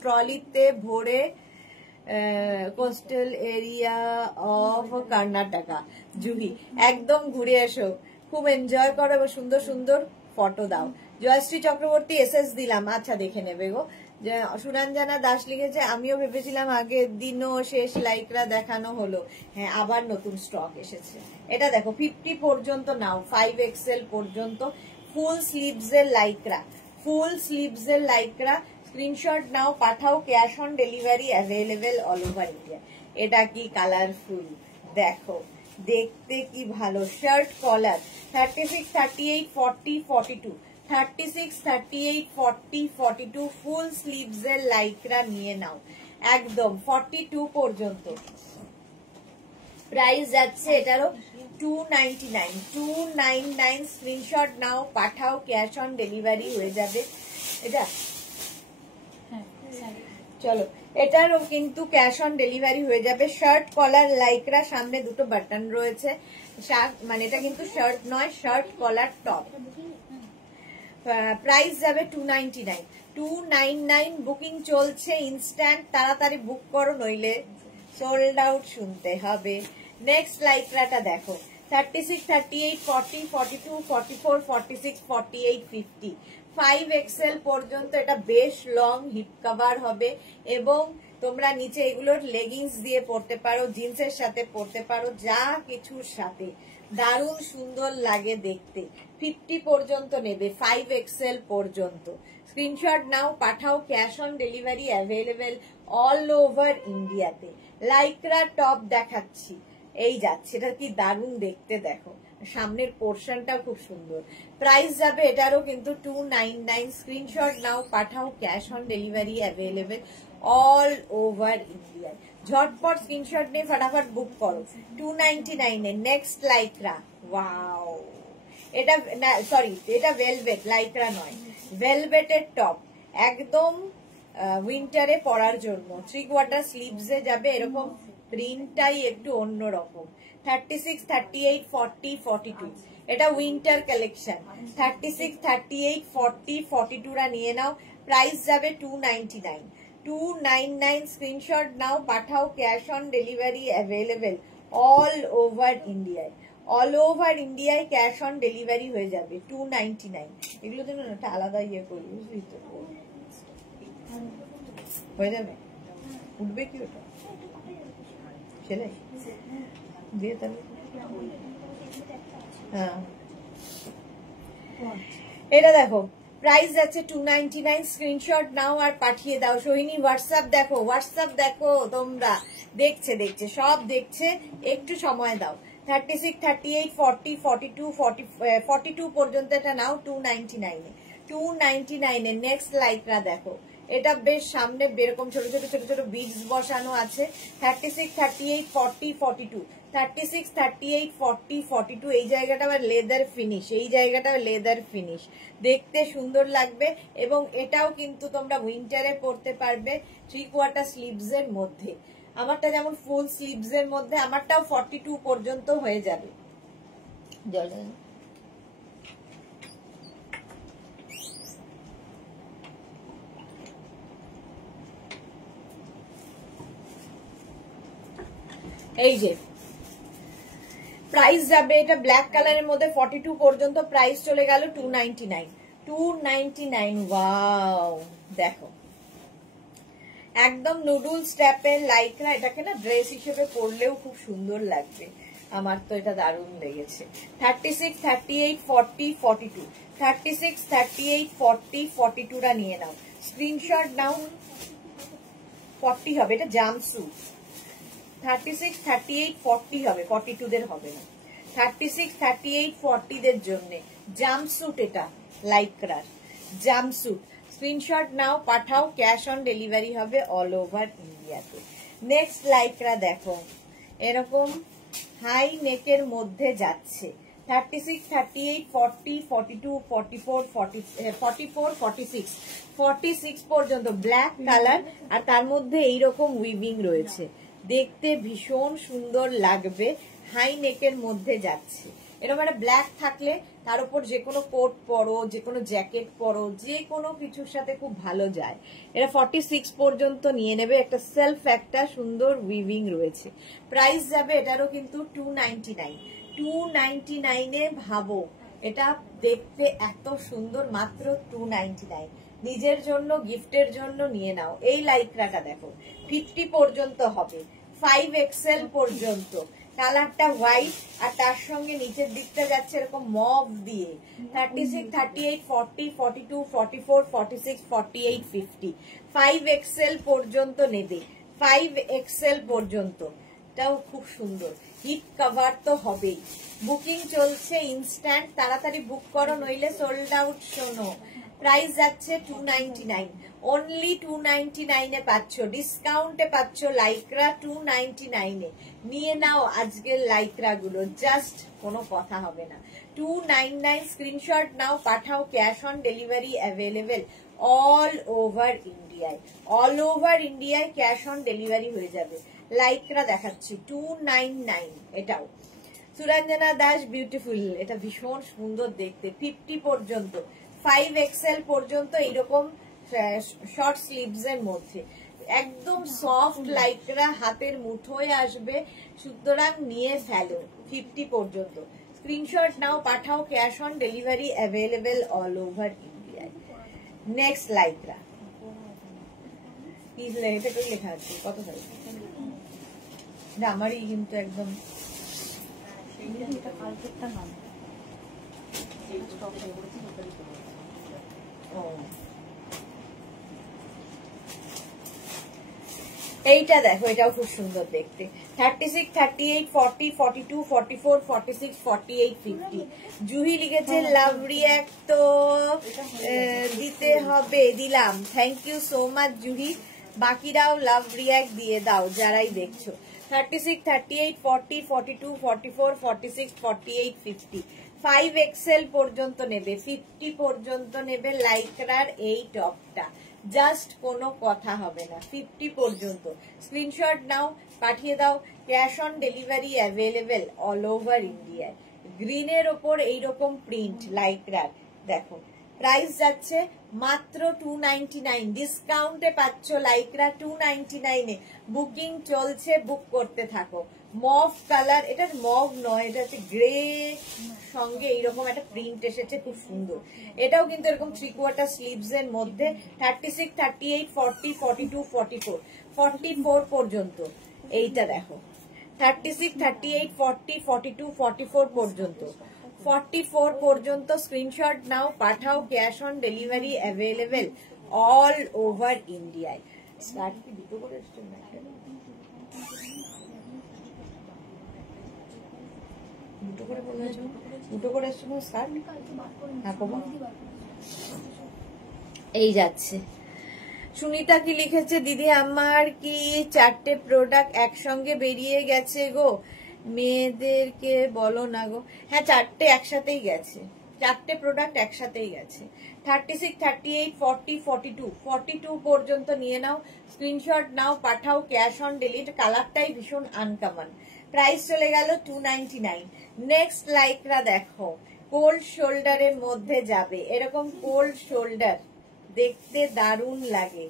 ট্রলিতে ভরে coastal area of Karnataka. Juhi একদম ঘুরে এসো, খুব এনজয় করো এবং সুন্দর সুন্দর ফটো দাও। জয়শ্রী চক্রবর্তী এসএস দিলাম, আচ্ছা দেখে নেবে গো। সুরঞ্জনা দাস লিখেছে, আমিও ভেবেছিলাম আগের দিনও শেষ লাইকরা দেখানো হলো, হ্যাঁ আবার নতুন স্টক এসেছে। এটা দেখো 50 পর্যন্ত নাও, 5XL পর্যন্ত ফুল স্লিভস এর লাইকরা, ফুল স্লিভস এর লাইকরা। স্ক্রিনশট নাও, পাঠাও, cash on delivery available all over India. এটা কি কালারফুল দেখো, দেখতে কি ভালো। শার্ট কলার 36, 38, 40, 42, 36, 38, 40, 42 ফুল স্লিভস এর লাইক্রা নিয়ে নাও একদম 42 পর্যন্ত। প্রাইস যাচ্ছে এটারও 299, 299। স্ক্রিনশট নাও, পাঠাও, ক্যাশ অন ডেলিভারি হয়ে যাবে। এটা চলো, এটারও কিন্তু ক্যাশ অন ডেলিভারি হয়ে যাবে। শার্ট কলার লাইক্রা, সামনে দুটো বাটন রয়েছে, মানে এটা কিন্তু শার্ট নয়, শার্ট কলার টপ। প্রাইস যাবে 299, 299। বুকিং চলছে ইনস্ট্যান্ট, তাড়াতাড়ি বুক করো নইলে সোল্ড আউট শুনতে হবে। নেক্সট লাইক্রাটা দেখো, 36, 38, 40, 42, 44, 46, 48, 50, 5XL পর্যন্ত। এটা বেশ লং হিপ কভার হবে এবং তোমরা নিচে এগুলোর লেগিংস দিয়ে পরতে পারো, জিন্সের সাথে পরতে পারো, যা কিছুর সাথে দারুণ সুন্দর লাগে দেখতে। 50 পর্যন্ত নেবে, 5XL পর্যন্ত। স্ক্রিনশট নাও, পাঠাও, cash on delivery available all over ইন্ডিয়াতে। লাইক্রা টপ দেখাচ্ছি, এই যাচ্ছে, এটা কি দারুণ দেখতে দেখো, সামনের পোর্শনটা খুব সুন্দর। প্রাইস যাবে এটারও কিন্তু 299। স্ক্রিনশট নাও, পাঠাও, cash on delivery available all over India. ঝটপট স্ক্রিনশট নিয়ে ফটাফট বুক করো 299 এ। নেক্সট লাইক্রা, ওয়াও, এটা সরি, এটা ভেলভেট, লাইক্রা নয়, ভেলভেটের টপ, একদম উইন্টারে পরার জন্য। 3 কোয়ার্টার স্লিভসে যাবে, এরকম প্রিন্টটাই একটু অন্যরকম। 36, 38, 40, 42, এটা উইন্টার কালেকশন। 36, 38, 40, 42 রা নিয়ে নাও। প্রাইস যাবে 299, 299। স্ক্রিনশট নাও, পাঠাও, cash on delivery available all over ইন্ডিয়ায়, অল ওভার ইন্ডিয়ায় ক্যাশ অন ডেলিভারি হয়ে যাবে 299। এগুলো জন্য একটা আলাদা ইয়ে করি, বুঝলি তো, হয়ে যাবে। উঠবে কি ওটা সেলাই দিয়ে তাহলে? হ্যাঁ, এটা দেখো প্রাইস যাচ্ছে 299। স্ক্রিনশট নাও আর পাঠিয়ে দাও। সোহিনী হোয়াটসঅ্যাপ দেখো, হোয়াটসঅ্যাপ দেখো, তোমরা দেখছে সব দেখছে, একটু সময় দাও। 36, 38, 40, 42, 42 পর্যন্ত এটা নাও 299 এ। 299 এ নেক্সট লাইকরা দেখো, এটা বেশ সামনে এরকম ছোট ছোট ছোট ছোট বিডস বসানো আছে। 36, 38, 40, 42, 36, 38, 40, 42 এই জায়গাটা আবার লেদার ফিনিশ, এই জায়গাটা লেদার ফিনিশ, দেখতে সুন্দর লাগবে। এবং এটাও কিন্তু তোমরা উইন্টারে পরতে পারবে 3/4 স্লিভস এর মধ্যে। আমারটা যেমন ফুল স্লিভস এর মধ্যে, আমারটাও 42 পর্যন্ত হয়ে যাবে। এই যে প্রাইস যাবে, এটা ব্ল্যাক কালারের মধ্যে 42 পর্যন্ত প্রাইস চলে গেল 299। 299, ওয়াও দেখো একদম নুডলস টাইপের লাইকরা। এটাকে না ড্রেস হিসেবে পরলেও খুব সুন্দর লাগবে, আমার তো এটা দারুণ লেগেছে। 36, 38, 40, 42, 36, 38, 40, 42টা নিয়ে নাও, স্ক্রিনশট নাও। 40 হবে, এটা জাম্পস্যুট। 36, 38, 40 হবে, 42 দের হবে না। 36, 38, 40 দের জন্য জাম্পস্যুট, এটা লাইকরার জাম্পস্যুট। স্ক্রিনশট নাও পাঠাও, ক্যাশ অন ডেলিভারি হবে অল ওভার ইন্ডিয়াতে। নেক্সট লাইকরা দেখো, এরকম হাই নেকের মধ্যে যাচ্ছে। 36, 38, 40, 42, 44, 44, 46, 46 পর্যন্ত ব্ল্যাক কালার, আর তার মধ্যে এইরকম উইভিং রয়েছে, দেখতে ভীষণ সুন্দর লাগবে। হাই নেকের মধ্যে যাচ্ছে, এরকম একটা ব্ল্যাক থাকলে তার উপর যে কোনো কোট পরো, যে কোনো জ্যাকেট পরো, যে কোনো কিছুর সাথে খুব ভালো যায়। এটা 46 পর্যন্ত নিয়ে নেবে, একটা সেলফ একটা সুন্দর উইভিং রয়েছে। প্রাইস যাবে এটারও কিন্তু 299। 299 এ ভাবো, এটা দেখতে এত সুন্দর, মাত্র 299। নিজের জন্য গিফটের জন্য নিয়ে নাও। এই লাইকরাটা দেখো 50 পর্যন্ত হবে, 5XL পর্যন্ত। কালারটা হোয়াইট আর তার সঙ্গে নিচের দিকটা যাচ্ছে এরকম মভ দিয়ে। 36, 38, 40, 42, 44, 46, 48, 50, 5XL পর্যন্ত নেবে, 5XL পর্যন্ত। এটাও খুব সুন্দর, হিট কভার তো হবেই। বুকিং চলছে ইনস্ট্যান্ট, তাড়াতাড়ি বুক করো নইলে সোল্ড আউট। শোনো প্রাইস যাচ্ছে 299, অনলি 299 এ পাচ্ছ, ডিসকাউন্টে পাচ্ছ লাইকরা 299 এ। নিয়ে নাও আজকের লাইকরা গুলো, জাস্ট কোনো কথা হবে না। 299 স্ক্রিনশট নাও পাঠাও, cash on delivery available all over ইন্ডিয়ায়। অল ওভার ইন্ডিয়ায় ক্যাশ অন ডেলিভারি হয়ে যাবে। লাইকরা দেখাচ্ছি 299, এটাও সুরঞ্জনা দাস বিউটিফুল, এটা ভীষণ সুন্দর দেখতে। 50 পর্যন্ত, 5XL পর্যন্ত এইরকম শর্ট স্লিভস এর মধ্যে, একদম সফট লাইকরা, হাতের মুঠোয় আসবে, সুতরাং নিয়ে ফেলো। 50 পর্যন্ত স্ক্রিনশট নাও পাঠাও, cash on delivery available all over ইন্ডিয়ায়। নেক্সট লাইকরা এটা করে লেখা আছে কত সাইজ, আমারই কিন্তু একদম এইটা দেখো, এটাও খুব সুন্দর দেখতে। 36, 38, 40, 42, 44, 46, 48, 50। জুহি লিখেছে লাভ রিঅ্যাক্ট তো দিতে হবে, দিলাম। Thank you so much Juhi, বাকিরাও লাভ রিঅ্যাক্ট দিয়ে দাও যারাই দেখছো। 36, 38, 40, 42, 44, 46, 48, 50, 5XL পর্যন্ত নেবে, 50 পর্যন্ত নেবে লাইকরার এই টপটা, জাস্ট কোনো কথা হবে না। 50 পর্যন্ত স্ক্রিনশট নাও পাঠিয়ে দাও, cash on delivery available all over ইন্ডিয়ায়। গ্রিনের ওপর এইরকম প্রিন্ট লাইকরার দেখো, প্রাইস যাচ্ছে মাত্র 299, ডিসকাউন্টে পাচ্ছ লাইকরা 299 এ। বুকিং চলছে, বুক করতে থাকো। মভ কালার, এটা মভ নয়, এটা হচ্ছে গ্রে সঙ্গে এইরকম একটা প্রিন্ট এসেছে, খুব সুন্দর। এটাও কিন্তু এরকম 3/4 স্লিভস এর মধ্যে 36, 38, 40, 42, 44, 44 পর্যন্ত। এইটা দেখো 36, 38, 40, 42, 44 পর্যন্ত। 44 পর্যন্ত স্ক্রিনশট নাও, পাঠাও, cash on delivery available all over ইন্ডিয়ায়। স্টার্ট কি দুটো করে এসছে না? দুটো করে বলেছো, দুটো করে এসছে না স্টার্ট? এই যাচ্ছে। সুনিতা কি লিখেছে, দিদি আমার কি 4টে প্রোডাক্ট একসঙ্গে বেরিয়ে গেছে গো, মেয়েদেরকে বলো না গো। হ্যাঁ 4টে একসাথেই গেছে, 4টে প্রোডাক্ট একসাথেই গেছে। 36, 38, 40, 42, 42 পর্যন্ত নিয়ে নাও, স্ক্রিনশট নাও, পাঠাও, ক্যাশ অন ডেলিভারি। কালারটাই ভীষণ আনকমন। প্রাইস চলে গেল 299। নেক্সট লাইকরা দেখো, কোল্ড শোল্ডারের মধ্যে যাবে, এরকম কোল্ড শোল্ডার দেখতে দারুণ লাগে,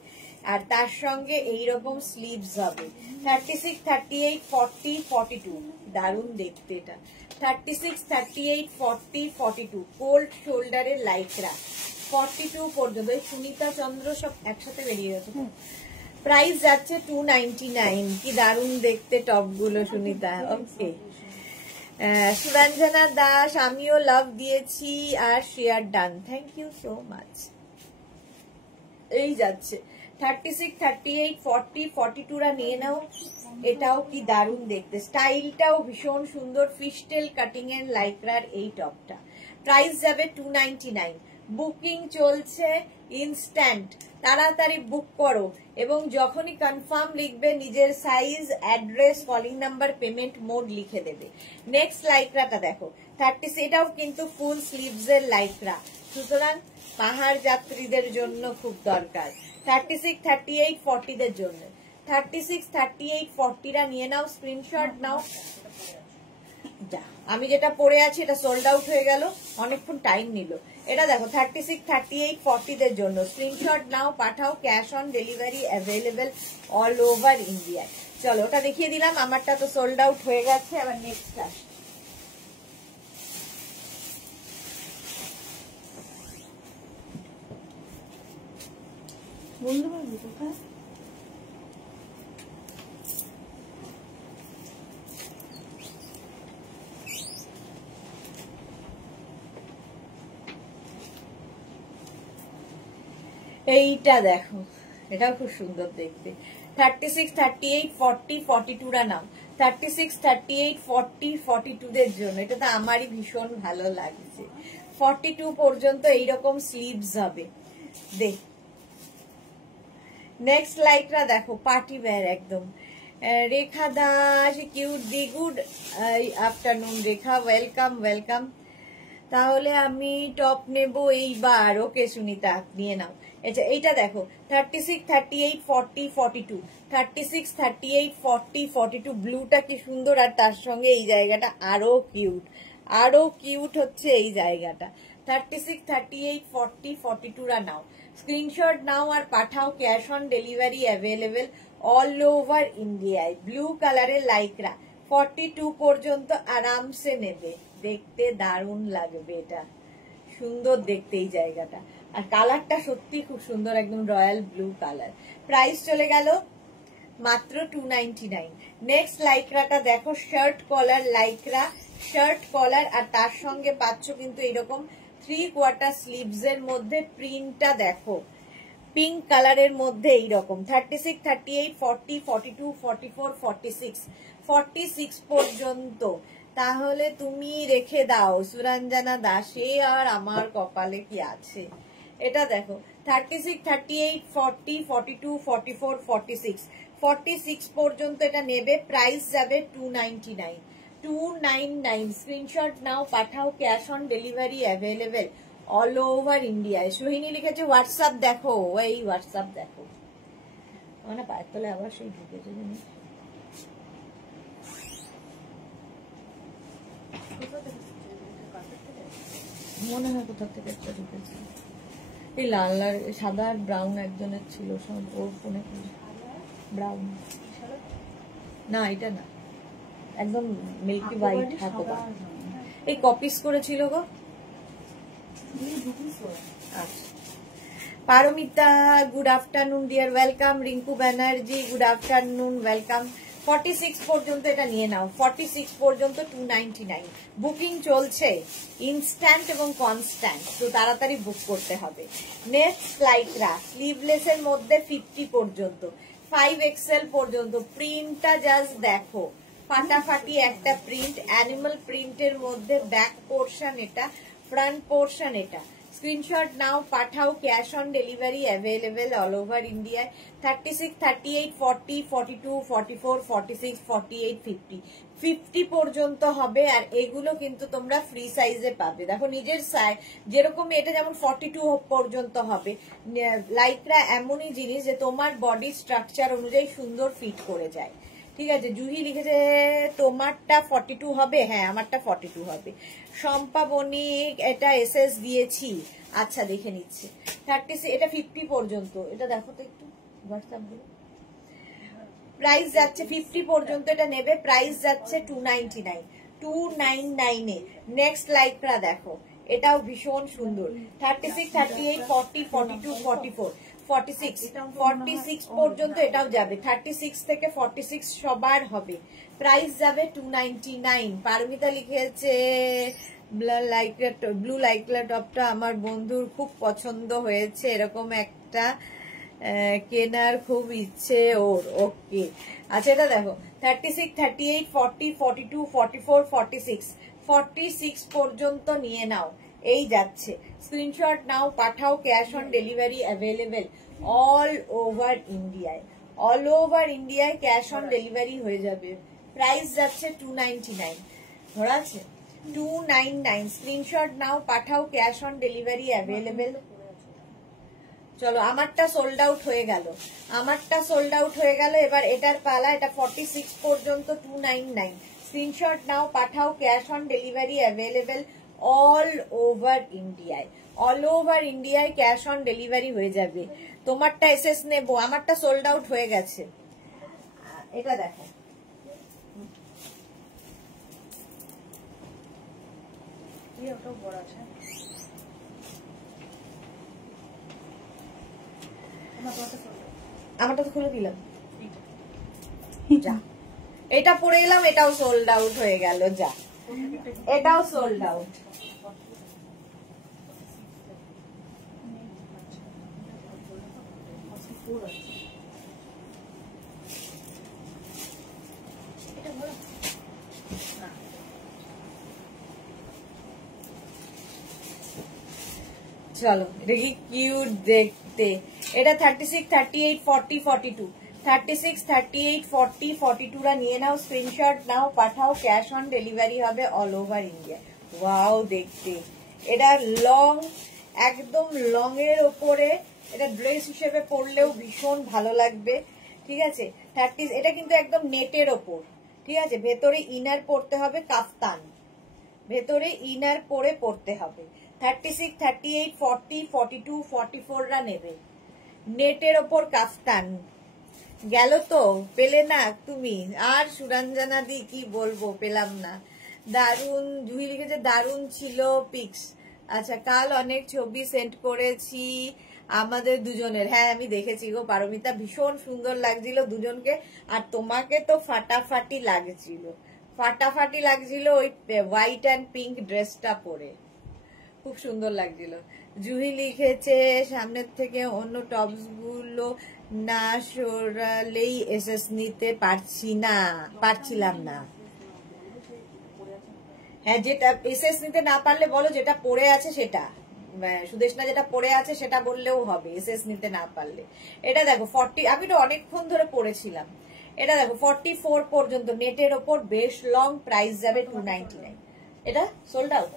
আর তার সঙ্গে এইরকম স্লিভস হবে। 36, 38, 40, 42 দারুণ দেখতে এটা। 36, 38, 40, 42 কোল্ড শোল্ডারের লাইকরা 42 পর্যন্ত। সুনিতা চন্দ্র সব একসাথে বেরিয়ে গেছে। প্রাইস যাচ্ছে 299। কি দারুণ দেখতে টপগুলো সুনিতা। ওকে, সুরঞ্জনা দাস, আমিও লাভ দিয়েছি আর share done, thank you so much. এই যাচ্ছে 36, 38, 40, 42 রা নিয়ে নাও। এটাও কি দারুণ দেখতে, স্টাইলটাও ভীষণ সুন্দর, ফিস্টেল কাটিং এর লাইক্রার এই টপটা। প্রাইস যাবে 299। বুকিং চলছে ইনস্ট্যান্ট, তাড়াতাড়ি বুক করো, এবং যখনই কনফার্ম লিখবে নিজের size, address, calling number, payment mode লিখে দেবে। নেক্সট লাইক্রাটা দেখো 36, এটাও কিন্তু ফুল স্লিভস এর লাইক্রা, সুতরাং পাহাড় যাত্রীদের জন্য খুব দরকার। 36, 38, 40 দের জন্য। 36, 38, 40 রা নিয়ে নাও, স্ক্রিনশট নাও। আমি যেটা পরে আছি এটা সোল্ড আউট হয়ে গেল, অনেকক্ষণ টাইম নিল। এটা দেখো 36, 38, 40 দের জন্য, স্ক্রিনশট নাও, পাঠাও, cash on delivery available all over ইন্ডিয়ায়। চলো ওটা দেখিয়ে দিলাম, আমারটা তো সোল্ড আউট হয়ে গেছে। আবার নেক্সট আসে, বলতে পারবো কোথায়? এইটা দেখো, এটাও খুব সুন্দর দেখতে। 36, 38, 40, 42 রা নাও। 36, 38, 40, 42 দের জন্য, এটা তো আমারই ভীষণ ভালো লাগছে। 42 পর্যন্ত এইরকম স্লিভস হবে। দেখ নেক্সট লাইকরা দেখো, পার্টি ওয়্যার একদম। রেখা দাস, কিউট দি, গুড আফটারনুন রেখা, ওয়েলকাম ওয়েলকাম। তাহলে আমি টপ নেব এইবার। ওকে সুনিতা, নিয়ে নাও। আচ্ছা এইটা দেখো 36, 38, 40, 42, 36, 38, 40, 42 ব্লুটা কি সুন্দর, আর তার সঙ্গে এই জায়গাটা আরো কিউট, আরো কিউট হচ্ছে এই জায়গাটা। 36, 38, 40, 42 রা নাও, স্ক্রিনশট নাও আর পাঠাও, cash on delivery available all over ইন্ডিয়ায়। ব্লু কালারের লাইকরা 42 পর্যন্ত আরামসে নেবে, দেখতে দারুণ লাগবে, এটা সুন্দর দেখতে এই জায়গাটা, আর কালারটা সত্যি খুব সুন্দর, একদম রয়্যাল ব্লু কালার। প্রাইস চলে গেল মাত্র 299। নেক্সট লাইক্রাটা দেখো, shirt collar lycra, shirt collar, আর তার সঙ্গে পাচ্ছ কিন্তু এরকম 3/4 স্লিভস এর মধ্যে প্রিন্টটা দেখো, পিঙ্ক কালারের মধ্যে এইরকম। 36, 38, 40, 42, 44, 46, 46 পর্যন্ত। তাহলে তুমি রেখে দাও সুরঞ্জনা দাসে, আর আমার কপালে কি আছে। এটা দেখো 36, 38, 40, 42, 44, 46, 46 পর্যন্ত এটা নেবে। প্রাইস যাবে 299, 299। স্ক্রিনশট নাও, পাঠাও, cash on delivery available all over ইন্ডিয়ায়। সোহিনী লিখেছে হোয়াটসঅ্যাপ দেখো, এই হোয়াটসঅ্যাপ দেখো। মানে পায়ের তলে আবার সেই ঢুকেছে জানি, মনে হয় কোথা থেকে একটা ঢুকেছে। এই লাল লাল সাদা আর ব্রাউন একজনের ছিল, সব ওর ফোনে ব্রাউন। না এটা না, একদম মিল্কি হোয়াইট হাকোবা। এই কপিস করেছিল গো। আচ্ছা Paromita good afternoon dear, welcome. Rinku Banerjee good afternoon, welcome. 46 পর্যন্ত এটা নিয়ে নাও, 46 পর্যন্ত 299 বুকিং চলছে, ইনস্ট্যান্ট এবং কনস্ট্যান্ট, তো তাড়াতাড়ি বুক করতে হবে। নেক্সট লাইকরা স্লিভলেস এর মধ্যে 50 পর্যন্ত, 5XL পর্যন্ত। প্রিন্টটা জাস্ট দেখো, ফাটাফাটি একটা প্রিন্ট, অ্যানিমাল প্রিন্টের মধ্যে ব্যাক পোর্শন এটা, ফ্রন্ট পোর্শন এটা। স্ক্রিনশট নাও, পাঠাও, cash on delivery available all over ইন্ডিয়ায়। 36, 38, 40, 42, 44, 46, 48, 50 50 পর্যন্ত হবে। আর এগুলো কিন্তু তোমরা ফ্রি সাইজে পাবে। দেখো নিজের সাইজ যেরকম, এটা যেমন 42 পর্যন্ত হবে। লাইকরা এমনই জিনিস যে তোমার বডি স্ট্রাকচার অনুযায়ী সুন্দর ফিট করে যায়। ঠিক আছে, জুহি লিখেছে তোমারটা 42 হবে, হ্যাঁ আমারটা 42 হবে। শম্পা বণিক এটা এসএস দিয়েছি, আচ্ছা দেখে নিচ্ছে। 36 এটা 50 পর্যন্ত, এটা দেখো তো একটু হোয়াটসঅ্যাপ গুলো। প্রাইস যাচ্ছে 50 পর্যন্ত এটা নেবে, প্রাইস যাচ্ছে 299 299 এ। নেক্সট লাইকরা দেখো, এটাও ভীষণ সুন্দর। 36, 38, 40, 42, 44, 46 পর্যন্ত এটাও যাবে। 36 থেকে 46 সবার হবে, প্রাইস যাবে 299। পারমিতা লিখেছে ব্লু লাইকরা টপটা আমার বন্ধুর খুব পছন্দ হয়েছে, এরকম একটা কেনার খুব ইচ্ছে ওর। ওকে আচ্ছা এটা দেখো 36, 38, 40, 42, 44, 46 46 পর্যন্ত নিয়ে নাও, এই যাচ্ছে। স্ক্রিনশট নাও, পাঠাও, cash on delivery available all over ইন্ডিয়ায়। অল ওভার ইন্ডিয়ায় ক্যাশ অন ডেলিভারি হয়ে যাবে। প্রাইস যাচ্ছে 299, ধরা আছে 299। স্ক্রিনশট নাও, পাঠাও, ক্যাশ অন ডেলিভারি অ্যাভেলেবেল। চলো আমারটা সোল্ড আউট হয়ে গেল, আমারটা সোল্ড আউট হয়ে গেল। এবার এটার পালা, এটা 46 পর্যন্ত 299। স্ক্রিনশট নাও, পাঠাও, cash on delivery available all over ইন্ডিয়ায়। অল ওভার ইন্ডিয়ায় ক্যাশ অন ডেলিভারি হয়ে যাবে। তোমারটা এসএস নেবো, আমারটা সোল্ড আউট হয়ে গেছে। এটা দেখো আমারটা তো খুলে দিলাম, যা এটা পরে এলাম, এটাও সোল্ড আউট হয়ে গেল, যা এটাও সোল্ড আউট। চলো এটা কি কিউট দেখতে। এটা 36, 38, 40, 42, 36, 38, 40, 42 রা নিয়ে নাও, স্ক্রিনশট নাও, পাঠাও, ক্যাশ অন ডেলিভারি হবে অল ওভার ইন্ডিয়া। ওয়াও দেখতে, এটা লং, একদম লং এর ওপরে, এটা ড্রেস হিসেবে পরলেও ভীষণ ভালো লাগবে। ঠিক আছে 30, এটা কিন্তু একদম নেটের ওপর। ঠিক আছে, ভেতরে ইনার পরতে হবে, কাফতান ভেতরে ইনার পরে পরতে হবে। 36, 38, 40, 42, 44 রা নেবে, নেটের ওপর কাফতান। গেল তো, পেলে না তুমি আর। সুরঞ্জনা দি কি বলবো, পেলাম না। দারুন, জুহি লিখেছে দারুন ছিল পিক্স। আচ্ছা কাল অনেক ছবি সেন্ড করেছি আমাদের দুজনের, হ্যাঁ আমি দেখেছি গো পারমিতা, ভীষণ সুন্দর লাগছিল দুজনকে। আর তোমাকে তো ফাটাফাটি লাগছিল, ফাটাফাটি লাগছিল ওই হোয়াইট অ্যান্ড পিঙ্ক ড্রেসটা পরে, খুব সুন্দর লাগছিল। জুহি লিখেছে সামনের থেকে অন্য টপস গুলো না সরালেই এসএস নিতে পারছিলাম না। হ্যাঁ যেটা এসএস নিতে না পারলে বলো, যেটা পড়ে আছে সেটা, সুদেশনা যেটা পড়ে আছে সেটা বললেও হবে, এসএস নিতে না পারলে। এটা দেখো 40, আমি তো অনেকক্ষণ ধরে পড়েছিলাম। এটা দেখো 44 পর্যন্ত নেটের ওপর, বেশ লং, প্রাইস যাবে 299। এটা সোল্ড আউট,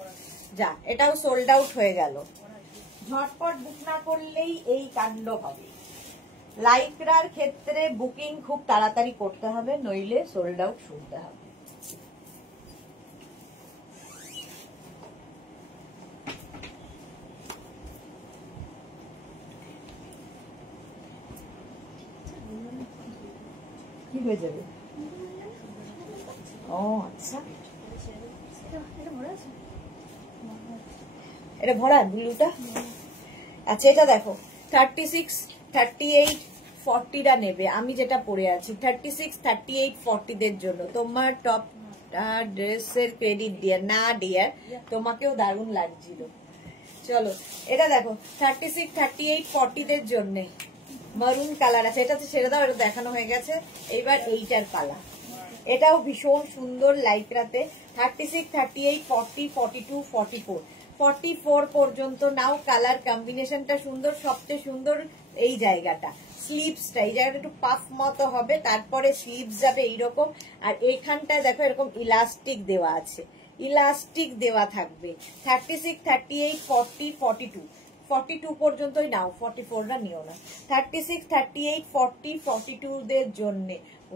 যা এটাও সোল্ড আউট হয়ে গেল। ঝটপট বুক না করলেই এই কাণ্ড হবে। লাইকরার ক্ষেত্রে বুকিং খুব তাড়াতাড়ি করতে হবে, নইলে সোল্ড আউট শুনতে হবে। কি হয়ে যাবে? ও ও আচ্ছা, এটা ভরা ব্লুটা। আচ্ছা এটা দেখো 36, 38, 40টা নেবে। আমি যেটা পরে আছি 36, 38, 40দের জন্য। তোমার টপ ড্রেসের ক্রেডিট ডিয়ার। না ডিয়ার, তোমাকেও দারুণ লাগছিল। চলো এটা দেখো 36, 38, 40দের জন্য মারুন কালার আছে। এটা তো ছেড়ে দাও, এটা দেখানো হয়ে গেছে। এইবার এইটার কালার, এটাও ভীষণ সুন্দর লাইকরাতে। 36, 38, 40, 42, 44, 44 পর্যন্ত নাও। কালার কম্বিনেশনটা সুন্দর। সবচেয়ে সুন্দর এই জায়গাটা, স্লিভসটা, এই জায়গাটা একটু পাফ মতো হবে, তারপরে স্লিভস যাবে এইরকম। আর এইখানটায় দেখো এরকম ইলাস্টিক দেওয়া আছে, ইলাস্টিক দেওয়া থাকবে। 36, 38, 40, 42, 42 পর্যন্তই নাও, 44টা নিও না। 36, 38, 40, 42দের জন্য।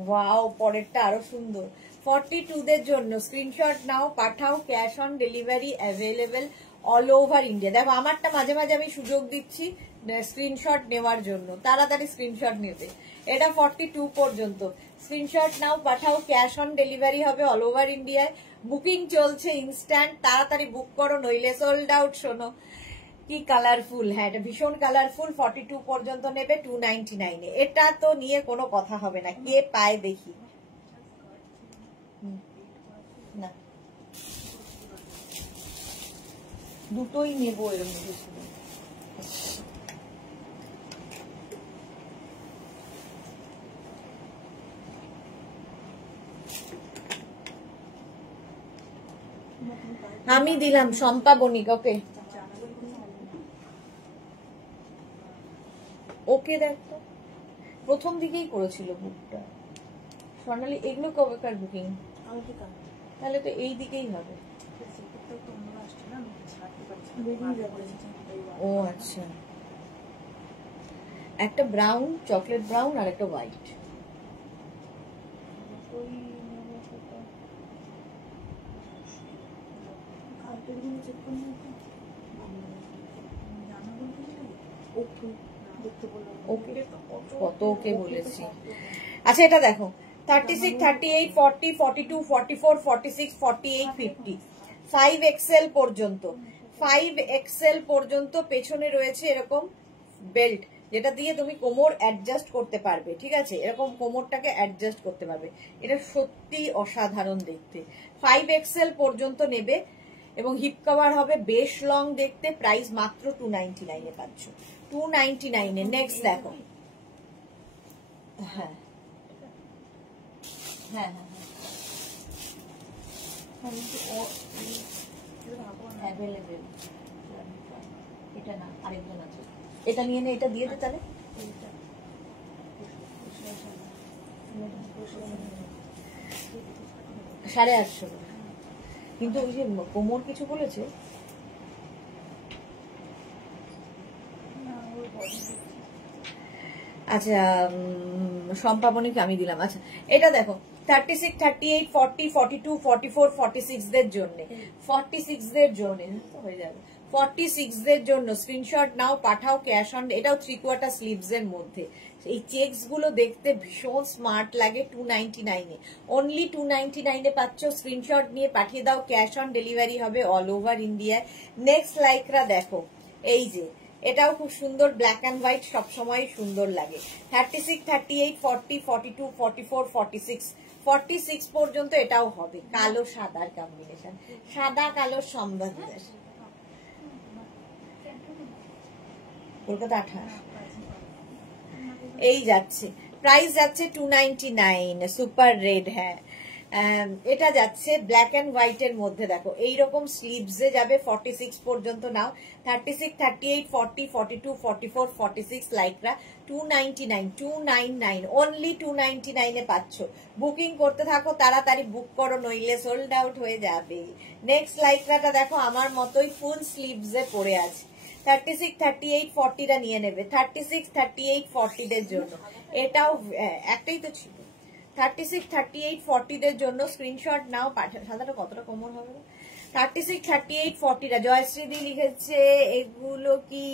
ওয়াও, পরেরটা আরো সুন্দর। 42দের জন্য স্ক্রিনশট নাও, পাঠাও। Cash on delivery available all over India. দেখো আমারটা মাঝে মাঝে আমি সুযোগ দিচ্ছি স্ক্রিনশট নেওয়ার জন্য, তাড়াতাড়ি স্ক্রিনশট নিতে। এটা 42 পর্যন্ত। স্ক্রিনশট নাও, পাঠাও। ক্যাশ অন ডেলিভারি হবে অল ওভার ইন্ডিয়ায়। বুকিং চলছে ইনস্ট্যান্ট, তাড়াতাড়ি বুক করো নইলে সোল্ড আউট। শোনো কি কালারফুল, হ্যাঁ এটা ভীষণ কালারফুল। 42 পর্যন্ত নেবে 299 এ। এটা তো নিয়ে কোনো কথা হবে না, কে পায় দেখি। না দুটোই নেবো এর মধ্যে ছিল। আমি দিলাম শম্পা বণিক। ওকে ওকে, দেখো প্রথম দিকেই করেছিল বুকটা স্বর্ণালী। এগুলো কবেকার বুকিং? তাহলে তো এই দিকেই হবে। ও আচ্ছা, একটা ব্রাউন, চকলেট ব্রাউন আর একটা হোয়াইট। কত ওকে বলেছি। আচ্ছা এটা দেখো 36, 38, 40, 42, 44, 46, 48, 50, 5XL পর্যন্ত। 5XL পর্যন্ত পেছনে রয়েছে এরকম বেল্ট, যেটা দিয়ে তুমি কোমর অ্যাডজাস্ট করতে পারবে। ঠিক আছে, এরকম কোমরটাকে অ্যাডজাস্ট করতে পারবে। এটা সত্যি অসাধারণ দেখতে। 5XL পর্যন্ত নেবে এবং হিপ কভার হবে বেশ লং দেখতে। প্রাইস মাত্র 299 এ পাচ্ছ, 299 এ। নেক্সট দেখো, হ্যাঁ হ্যাঁ হ্যাঁ অ্যাভেলেবেল। এটা না, আরেকজন আছে, এটা নিয়ে নে, এটা দিয়ে দে তাহলে। 850 কিন্তু ওই যে কোমর কিছু বলেছে। আচ্ছা শম্পা বণিক আমি দিলাম। আচ্ছা এটা দেখো 36, 38, 40, 42, 44, 46 দের জন্য। 46 দের জন্য হয়ে যাবে। 46 দের জন্য স্ক্রিনশট নাও, পাঠাও। ক্যাশ অন, এটাও 3/4 স্লিভস এর মধ্যে। এই চেকস গুলো দেখতে ভীষণ স্মার্ট লাগে। 299 এ, অনলি 299 এ পাচ্ছ। স্ক্রিনশট নিয়ে পাঠিয়ে দাও। ক্যাশ অন ডেলিভারি হবে অল ওভার ইন্ডিয়ায়। নেক্সট লাইকরা দেখো, এই যে এটাও খুব সুন্দর, ব্ল্যাক অ্যান্ড হোয়াইট সবসময় সুন্দর লাগে। 36, 38, 40, 42, 44, 46, 46 পর্যন্ত এটাও হবে। কালো সাদার কম্বিনেশন, সাদা কালো সম্বন্ধ। কলকাতা 28 এই যাচ্ছে। প্রাইস যাচ্ছে 299। সুপার রেড, হ্যাঁ এটা যাচ্ছে ব্ল্যাক অ্যান্ড হোয়াইট এর মধ্যে। দেখো এইরকম স্লিভসে যাবে। 46 পর্যন্ত নাও। 36, 38, 40, 42, 44, 46 লাইকরা 299, 299 অনলি 299 এ পাচ্ছ। বুকিং করতে থাকো, তাড়াতাড়ি বুক করো নইলে সোল্ড আউট হয়ে যাবে। নেক্সট লাইকরাটা দেখো আমার মতোই ফুল স্লিভসে পড়ে আছে। 36, 38, 40টা নিয়ে নেবে। 36, 38, 40 দের জন্য। এটাও একটাই তো ছিল। 36, 38, 40 দের জন্য স্ক্রিনশট নাও, পাঠাও। সাদাটা কতটা কোমর হবে? 36, 38, 40টা জয়শ্রী দি লিখেছে। এগুলো কি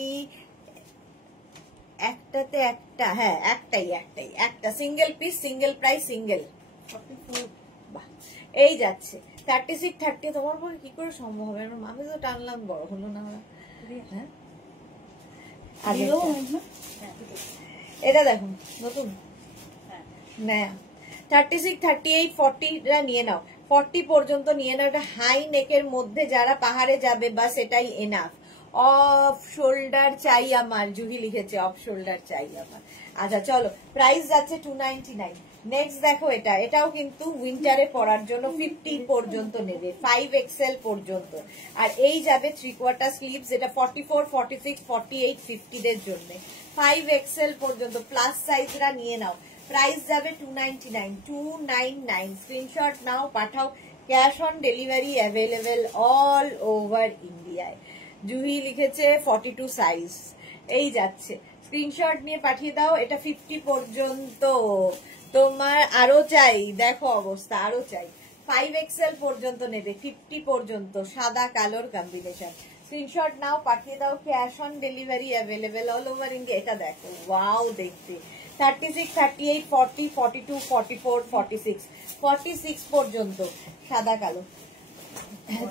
একটাতে একটা? হ্যাঁ একটাই একটা single piece, single price, single. এই যাচ্ছে 36 30। তোমার পরে কি করে সম্ভব হবে? আমি তো টানলাম, বড় হলো না ওরা। হ্যাঁ এটা দেখো নতুন না, 36 38 40 নিয়ে নাও, 40 পর্যন্ত নিয়ে নাও। এটা হাই নেকের মধ্যে যারা পাহাড়ে যাবে বা সেটাই এনাফ। অফ শোল্ডার চাই আমার, জুহি লিখেছে অফ শোল্ডার চাই আমার। আচ্ছা চলো, প্রাইস যাচ্ছে 299। নেক্সট দেখো এটা, এটাও কিন্তু উইন্টারে পরার জন্য 50 পর্যন্ত নেবে, 5XL পর্যন্ত। আর এই যাবে 3/4 স্লিভস, এটা 44 46 48 50 দের জন্য। 5XL পর্যন্ত প্লাস সাইজরা নিয়ে নাও। প্রাইস যাবে 299 299। স্ক্রিনশট নাও, পাঠাও। Cash on delivery available all over ইন্ডিয়ায়। জুহি লিখেছে 42 সাইজ। এই যাচ্ছে, স্ক্রিনশট নিয়ে পাঠিয়ে দাও। এটা 50 পর্যন্ত। তোমার আরো চাই, দেখো অবস্থা, আরো চাই। 5XL পর্যন্ত নেবে, 50 পর্যন্ত, সাদা কালোর কম্বিনেশন। স্ক্রিনশট নাও, পাঠিয়ে দাও। Cash on delivery available all over India. এটা দেখো, ওয়াও দেখতে। 36 38 40 42 44 46 46 পর্যন্ত সাদা কালো।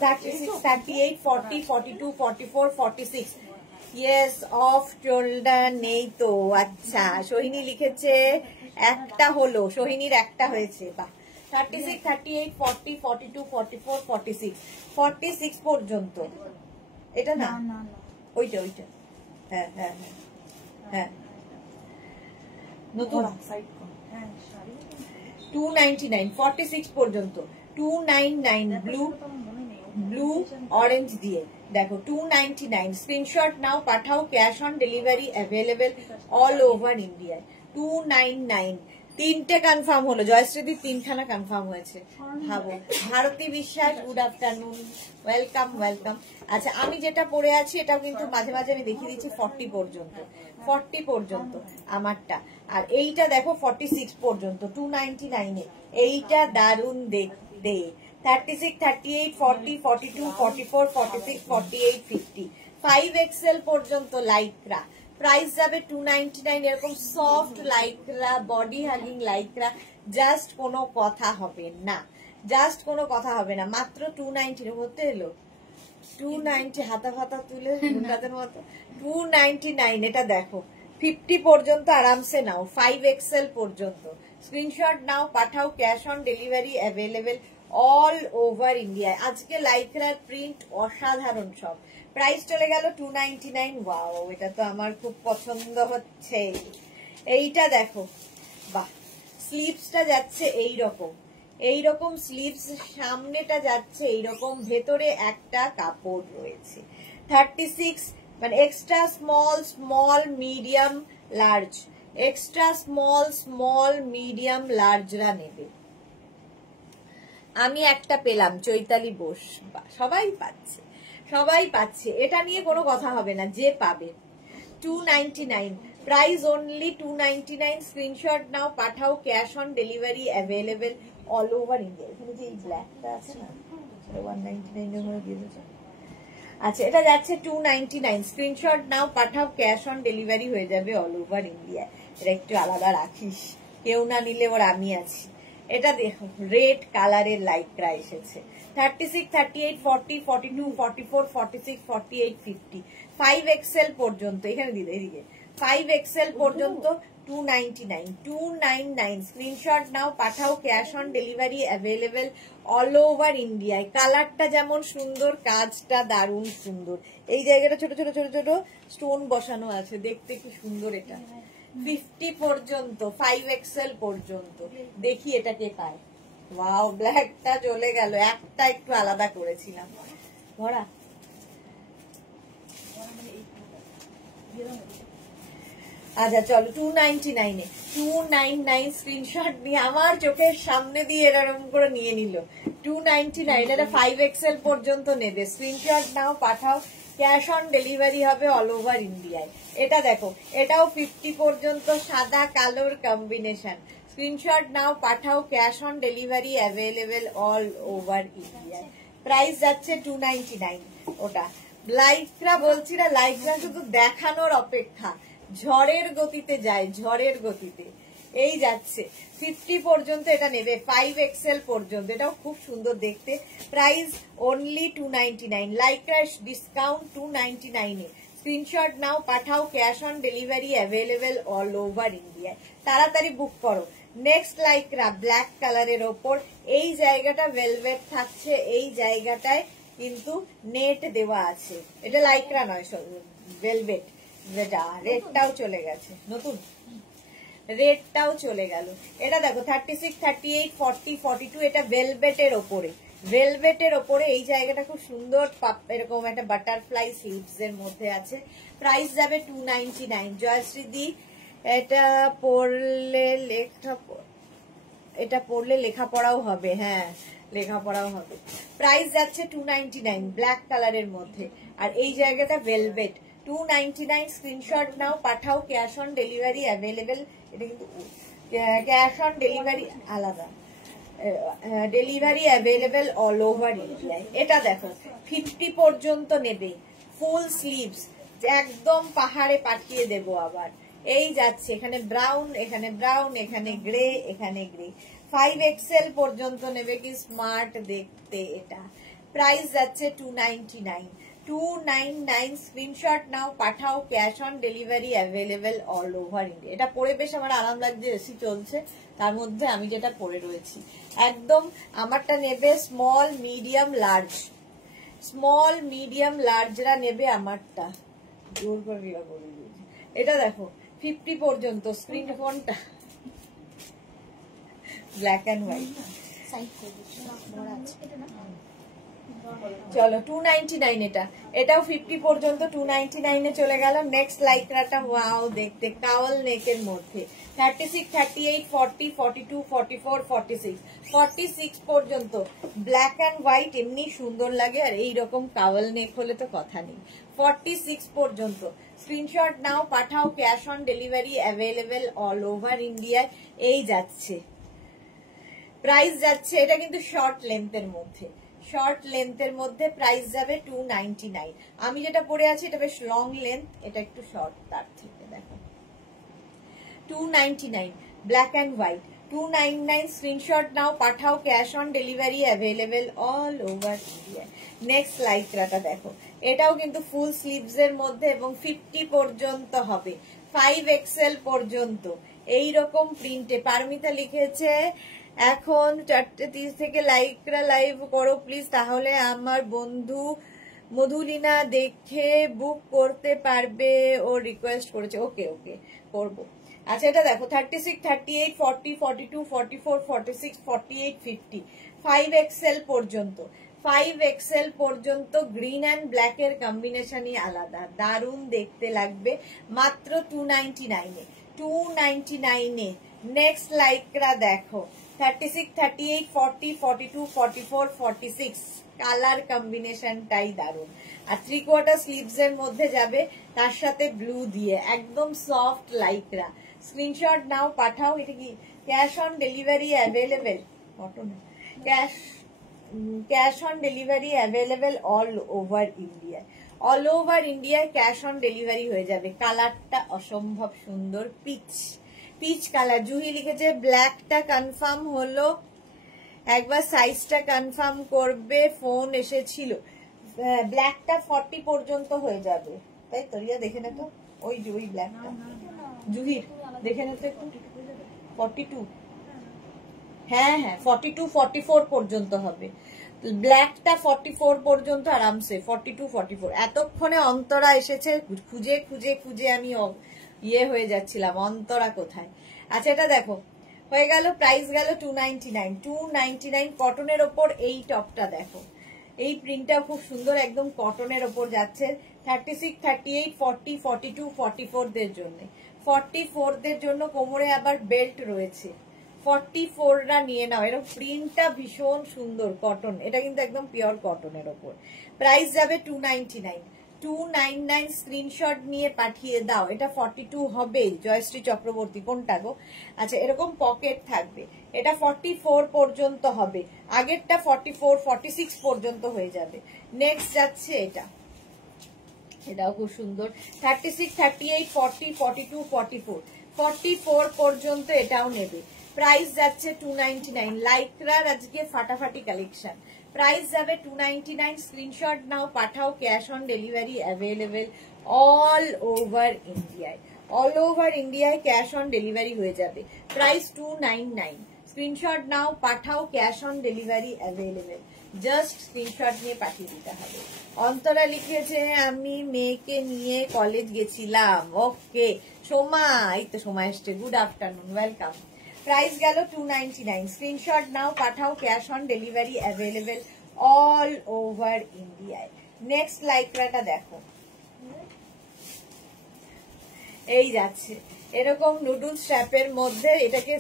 36 38 40 42 44 46। ইয়েস, অফ শোল্ডার নেই তো। আচ্ছা, সোহিনী লিখেছে একটা হলো, সোহিনীর একটা হয়েছে। বাহ। 36 38 40 42 44 46 46 পর্যন্ত। এটা না, ওইটা ওইটা। হ্যাঁ হ্যাঁ হ্যাঁ হ্যাঁ, নতুন 299 46 পর্যন্ত। 299 ব্লু ব্লু অরেঞ্জ দিয়ে দেখো 299। স্ক্রিনশট নাও, পাঠাও। Cash on delivery available all over ইন্ডিয়ায়। 299। 3টে কনফার্ম হলো, জয়শ্রীদি 3খানা কনফার্ম হয়েছে। ভাবো। ভারতী বিশ্বাস, গুড আফটারনুন, ওয়েলকাম ওয়েলকাম। আচ্ছা, আমি যেটা পরে আছি এটাও কিন্তু মাঝে মাঝে আমি দেখিয়ে দিচ্ছি 40 পর্যন্ত, 40 পর্যন্ত আমারটা। আর এইটা দেখো 46 পর্যন্ত 299 এ। এইটা দারুণ দেখতে। 36 38 40 42 44 46 48 50 5XL পর্যন্ত লাইক্রা। প্রাইস যাবে 299। এরকম soft Lycra, body hugging Lycra, just কোনো কথা হবে না, জাস্ট কোনো কথা হবে না। মাত্র 290 হতে এলো। 290 হাতা ফাতা তুলে গুন্ডাদের মতো। 299। এটা দেখো 50 পর্যন্ত আরামসে নাও, 5XL পর্যন্ত। স্ক্রিনশট নাও, পাঠাও। Cash on delivery available all over ইন্ডিয়ায়। আজকে লাইক্রার প্রিন্ট অসাধারণ সব। প্রাইস চলে গেল 299। ওয়াও, এটা তো আমার খুব পছন্দ হচ্ছে। এইটা দেখো, বাহ। স্লিভসটা যাচ্ছে এইরকম, এইরকম স্লিভস, সামনেটা যাচ্ছে এইরকম, ভেতরে একটা কাপড় রয়েছে। 36 মানে extra small small medium large, extra small small medium লার্জরা নেবে। আমি একটা পেলাম, চৈতালি বোস। সবাই পাচ্ছে, সবাই পাচ্ছে, এটা নিয়ে কোনো কথা হবে না, যে পাবে। 299। Price only 299। স্ক্রিনশট নাও, পাঠাও। Cash on delivery available all over India. এখানে যে এই ব্ল্যাকটা আছে না, 199 এর মধ্যে দিয়ে দিয়েছে। আচ্ছা, এটা যাচ্ছে 299। স্ক্রিনশট নাও, পাঠাও। ক্যাশ অন ডেলিভারি হয়ে যাবে অল ওভার ইন্ডিয়া। এটা একটু আলাদা রাখিস, কেউ না নিলে ওর আমি আছি। এটা দেখো, রেড কালারের লাইক্রা এসেছে। 36 38 40 42 44 46 48 50 5XL পর্যন্ত। এখানে দিলে এদিকে 5XL পর্যন্ত 299 299। স্ক্রিনশট নাও, পাঠাও। Cash on delivery available all over ইন্ডিয়ায়। কালারটা যেমন সুন্দর, কাজটা দারুণ সুন্দর। এই জায়গাটা ছোট ছোট ছোট ছোট স্টোন বসানো আছে, দেখতে কি সুন্দর। এটা 50 পর্যন্ত, 5XL পর্যন্ত। দেখি এটা কে পায়। ওয়াও, ব্ল্যাকটা চলে গেল, একটা একটু আলাদা করেছিলাম। ভরা আচ্ছা চলো 299 এ 299। স্ক্রিনশট নিয়ে আমার চোখের সামনে দিয়ে এরকম করে নিয়ে নিল। 299। এটা 5XL পর্যন্ত নেবে। স্ক্রিনশট নাও, পাঠাও। ক্যাশ অন ডেলিভারি হবে অল ওভার ইন্ডিয়ায়। এটা দেখো, এটাও 50 পর্যন্ত, সাদা কালোর কম্বিনেশন। স্ক্রিনশট নাও, পাঠাও। Cash on delivery available all over ইন্ডিয়ায়। প্রাইস যাচ্ছে 299। ওটা লাইকরা বলছি না, লাইকরা শুধু দেখানোর অপেক্ষা, ঝড়ের গতিতে যায়, ঝড়ের গতিতে। এই যাচ্ছে 50 পর্যন্ত এটা নেবে, 5XL পর্যন্ত, এটাও খুব সুন্দর দেখতে। প্রাইস অনলি 299, লাইক্রা ডিসকাউন্ট 299 এ। স্ক্রিনশট নাও, পাঠাও, cash on delivery available all over India. তাড়াতাড়ি বুক করো। নেক্সট লাইক্রা ব্ল্যাক কালারের ওপর, এই জায়গাটা ভেলভেট থাকছে, এই জায়গাটায় কিন্তু নেট দেওয়া আছে। এটা লাইক্রা নয়, ভেলভেট। যেটা রেডটাও চলে গেছে, নতুন রেডটাও চলে গেল। এটা দেখো 36, 38, 40, 42, এটা ভেলভেটের ওপরে, ভেলভেটের ওপরে এই জায়গাটা খুব সুন্দর, এরকম একটা বাটারফ্লাই স্লিভস এর মধ্যে আছে। প্রাইস যাবে 299। জয়শ্রীদি এটা পড়লে লেখাপড়াও হবে, হ্যাঁ লেখাপড়াও হবে। প্রাইস যাচ্ছে 299 ব্ল্যাক কালারের মধ্যে, আর এই জায়গাটা ভেলভেট। 299, স্ক্রিনশট নাও, পাঠাও, ক্যাশ অন ডেলিভারি অ্যাভেলেবেল। এটা কিন্তু ক্যাশ অন ডেলিভারি আলাদা, ডেলিভারি অ্যাভেলেবেল অল ওভার ইন্ডিয়ায়। এটা দেখো 50 পর্যন্ত নেবে, ফুল স্লিভস, একদম পাহাড়ে পাঠিয়ে দেব আবার। এই যাচ্ছে, এখানে ব্রাউন, এখানে ব্রাউন, এখানে গ্রে, এখানে গ্রে। 5XL পর্যন্ত নেবে, কি স্মার্ট দেখতে এটা। প্রাইস যাচ্ছে 299, 299, স্ক্রিনশট নাও, পাঠাও, cash on delivery available all over India. এটা পরে বেশ আমার আরাম লাগছে, এসি চলছে, তার মধ্যে আমি যেটা পরে রয়েছি একদম। আমারটা নেবে small, medium, large. Small, medium, লার্জরা নেবে আমারটা, জোর করে বলে দিয়েছি। এটা দেখো 50 পর্যন্ত, স্ক্রিন ফোনটা ব্ল্যাক অ্যান্ড হোয়াইট। চলো 299 এটা, এটাও 50 পর্যন্ত 299 এ চলে গেল। নেক্সট লাইক্রাটা ওয়াও দেখতে, কাওয়াল নেকের মধ্যে 36, 38, 40, 42, 44, 46, 46 পর্যন্ত ব্ল্যাক অ্যান্ড হোয়াইট এমনি সুন্দর লাগে, আর এইরকম কাওয়াল নেক হলে তো কথা নেই। 46 পর্যন্ত স্ক্রিনশট নাও, পাঠাও, cash on delivery available all over ইন্ডিয়ায়। এই যাচ্ছে, প্রাইস যাচ্ছে, এটা কিন্তু শর্ট লেন্থের মধ্যে, শর্ট লেন্থের মধ্যে প্রাইস যাবে 299। আমি যেটা পরে আছি এটা বেশ লং লেন্থ, এটা একটু শর্ট তার থেকে। দেখো 299 ব্ল্যাক অ্যান্ড হোয়াইট, 299, স্ক্রিনশট নাও, পাঠাও, cash on delivery available all over India. Next লাইক্রাটা দেখো, এটাও কিন্তু ফুল স্লিভস এর মধ্যে এবং 50 পর্যন্ত হবে, 5XL পর্যন্ত এইরকম প্রিন্টে। পারমিতা লিখেছে এখন 4:30 থেকে লাইক্রা লাইভ করো প্লিজ, তাহলে আমার বন্ধু মধুলিনা দেখে বুক করতে পারবে, ও রিকোয়েস্ট করেছে। ওকে ওকে করবো। আচ্ছা এটা দেখো 36, 38, 40, 42, 44, 46, 48, 50, 5XL পর্যন্ত, 5XL পর্যন্ত গ্রিন অ্যান্ড ব্ল্যাক এর কম্বিনেশনই আলাদা, দারুণ দেখতে লাগবে। মাত্র 299 এ, 299 এ। নেক্সট লাইক্রা দেখো 36, 38, 40, 42, 44, 46, কালার কম্বিনেশনটাই দারুণ। আর 3/4 স্লিভস এর মধ্যে যাবে, তার সাথে ব্লু দিয়ে, একদম সফট লাইক্রা। স্ক্রিনশট নাও, পাঠাও। এটা কি cash on delivery available, cash on delivery available all over India, all over ইন্ডিয়ায় ক্যাশ অন ডেলিভারি হয়ে যাবে। কালারটা অসম্ভব সুন্দর, পিচ কালার। জুহি লিখেছে ব্ল্যাকটা কনফার্ম হলো, একবার সাইজটা কনফার্ম করবে, ফোন এসেছিল। ব্ল্যাকটা 40 পর্যন্ত হয়ে যাবে, তাই তো? রিয়া দেখে নে তো, ওই যে ওই ব্ল্যাকটা জুহির দেখে নে তো একটু। 42, হ্যাঁ হ্যাঁ 42, 44 পর্যন্ত হবে। ব্ল্যাকটা 44 পর্যন্ত আরামসে, 42, 44। এতক্ষণে অন্তরা এসেছে, খুঁজে খুঁজে খুঁজে আমি ইয়ে হয়ে যাচ্ছিলাম, অন্তরা কোথায়। আচ্ছা এটা দেখো হয়ে গেল, প্রাইস গেল 299, 299 কটনের ওপর। এই টপটা দেখো, এই প্রিন্টটা খুব সুন্দর, একদম কটনের ওপর যাচ্ছে। 36, 38, 40, 42, 44 দের জন্য, 44 দের জন্য কোমরে আবার বেল্ট রয়েছে। 44রা নিয়ে নাও, এরকম প্রিন্টটা ভীষণ সুন্দর, কটন, এটা কিন্তু একদম পিওর কটনের ওপর। প্রাইস যাবে 299, 299, স্ক্রিনশট নিয়ে পাঠিয়ে দাও। এটা 42 হবে, জয়শ্রী চক্রবর্তী। কোনটা গো? আচ্ছা এরকম পকেট থাকবে, এটা 44 পর্যন্ত হবে, আগেরটা 44, 46 পর্যন্ত হয়ে যাবে। নেক্সট যাচ্ছে এটা, এটাও খুব সুন্দর। 36, 38, 40, 42, 44, 44 পর্যন্ত এটাও নেবে। প্রাইস যাচ্ছে 299। লাইক্রার আজকে ফাটাফাটি কালেকশন। প্রাইস যাবে 299। স্ক্রিনশট নাও, পাঠাও, cash on delivery available all over ইন্ডিয়ায়। অল ওভার ইন্ডিয়ায় ক্যাশ অন ডেলিভারি হয়ে যাবে। প্রাইস 299। স্ক্রিনশট নাও, পাঠাও, cash on delivery available. Just screenshot নিয়ে পাঠিয়ে দিতে হবে। অন্তরা লিখেছে আমি মেয়েকে নিয়ে কলেজ গেছিলাম। ওকে সোমা, এই তো সোমা এসছে। Good afternoon, welcome. প্রাইস গেল 299। স্ক্রিনশট নাও, পাঠাও, cash on delivery available all over ইন্ডিয়ায়। নেক্সট লাইক্রাটা দেখো, এই যাচ্ছে এরকম নুডলস স্ট্র্যাপের মধ্যে, এটাকে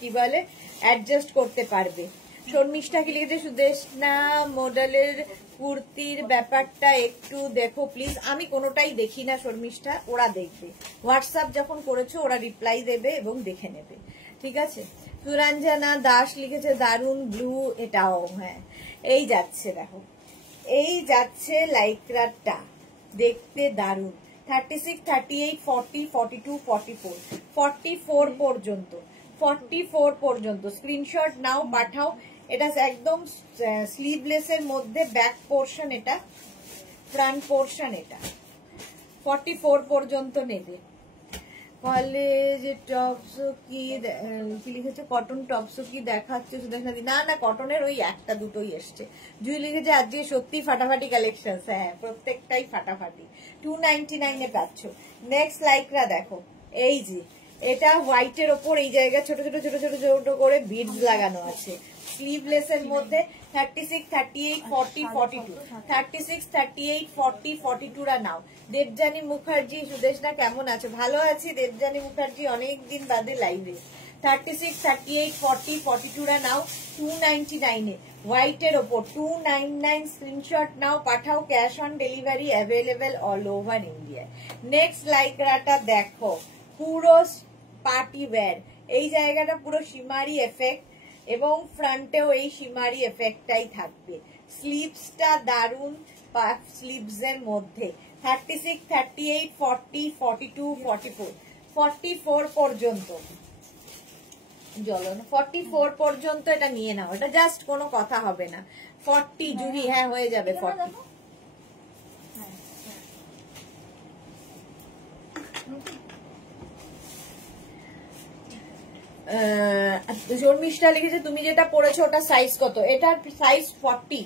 কি বলে অ্যাডজাস্ট করতে পারবে। শর্মিষ্ঠা কি লিখেছে, সুদেশনা মডেলের কুর্তির ব্যাপারটা একটু দেখো প্লিজ। আমি কোনোটাই দেখি না শর্মিষ্ঠা, ওরা দেখবে। হোয়াটসঅ্যাপ যখন করেছো ওরা রিপ্লাই দেবে এবং দেখে নেবে, ঠিক আছে। সুরঞ্জনা দাস লিখেছে দারুন ব্লু, এটাও হ্যাঁ। এই যাচ্ছে দেখো, এই যাচ্ছে লাইক্রাটা, দেখতে দারুন। 36, 38, 40, 42, 44, 44 পর্যন্ত, 44 পর্যন্ত স্ক্রিনশট নাও, পাঠাও। এটা একদম স্লিভলেস এর মধ্যে, ব্যাক পোর্শন এটা, ফ্রন্ট পোর্শন এটা। 44 পর্যন্ত নেবে। কলেজ টপস কি লিখেছে, কটন টপস কি দেখাচ্ছে সুদেশনা দি? না না, কটনের ওই একটা দুটোই এসছে। জুই লিখেছে আজকে সত্যি ফাটাফাটি কালেকশন। হ্যাঁ প্রত্যেকটাই ফাটাফাটি। 299 এ পাচ্ছ। নেক্সট লাইক্রা দেখো, এই যে এটা হোয়াইটের ওপর এই জায়গায় ছোট ছোট ছোট ছোট ছোট করে বিডস লাগানো আছে। স্লিভলেস এর মধ্যে 36, 38, 40, 42, 36, 38, 40, 42 রা নাও। দেবজানী মুখার্জি, সুদেশনা কেমন আছে? ভালো আছি দেবজানী মুখার্জি, অনেকদিন বাদে লাইভে। 36, 38, 40, 42 রা নাও 299 এ, হোয়াইটের ওপর 299। স্ক্রিনশট নাও, পাঠাও, cash on delivery available all over India. Next লাইক্রাটা দেখো, পুরো পার্টি ওয়্যার, এই জায়গাটা পুরো শিমারি এফেক্ট এবং ফ্রন্টেও এই শিমারি এফেক্টটাই থাকবে। স্লিভসটা দারুন, পাফ স্লিভস এর মধ্যে। 36, 38, 40, 42, 44, 44 পর্যন্ত। চলো 44 পর্যন্ত এটা নিয়ে নাও, এটা জাস্ট কোনো কথা হবে না। 40 জুড়ি, হ্যাঁ হয়ে যাবে 40। শর্মিষ্ঠা লিখেছে তুমি যেটা পড়েছো ওটা সাইজ কত? এটার সাইজ 40।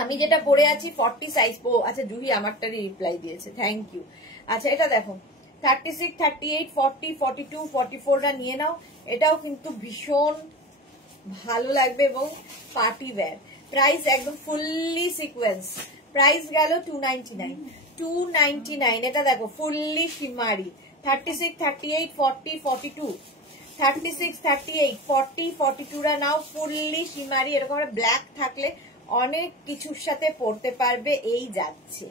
আমি যেটা পরে আছি 40 সাইজ। আচ্ছা জুহি আমারটারই রিপ্লাই দিয়েছে, থ্যাংক ইউ। আচ্ছা এটা দেখো 36, 38, 40, 42, 44 টা নিয়ে নাও। এটাও কিন্তু ভীষণ ভালো লাগবে এবং পার্টি ওয়্যার। প্রাইস একদম ফুললি সিকোয়েন্স। প্রাইস গেল 299। 299 এটা দেখো ফুললি শিমারি। 36, 38, 40, 42, 36, 38, 40, 42 রা নাও। ফুললি শিমারি, এরকম ব্ল্যাক থাকলে অনেক কিছুর সাথে পরতে পারবে। এই যাচ্ছে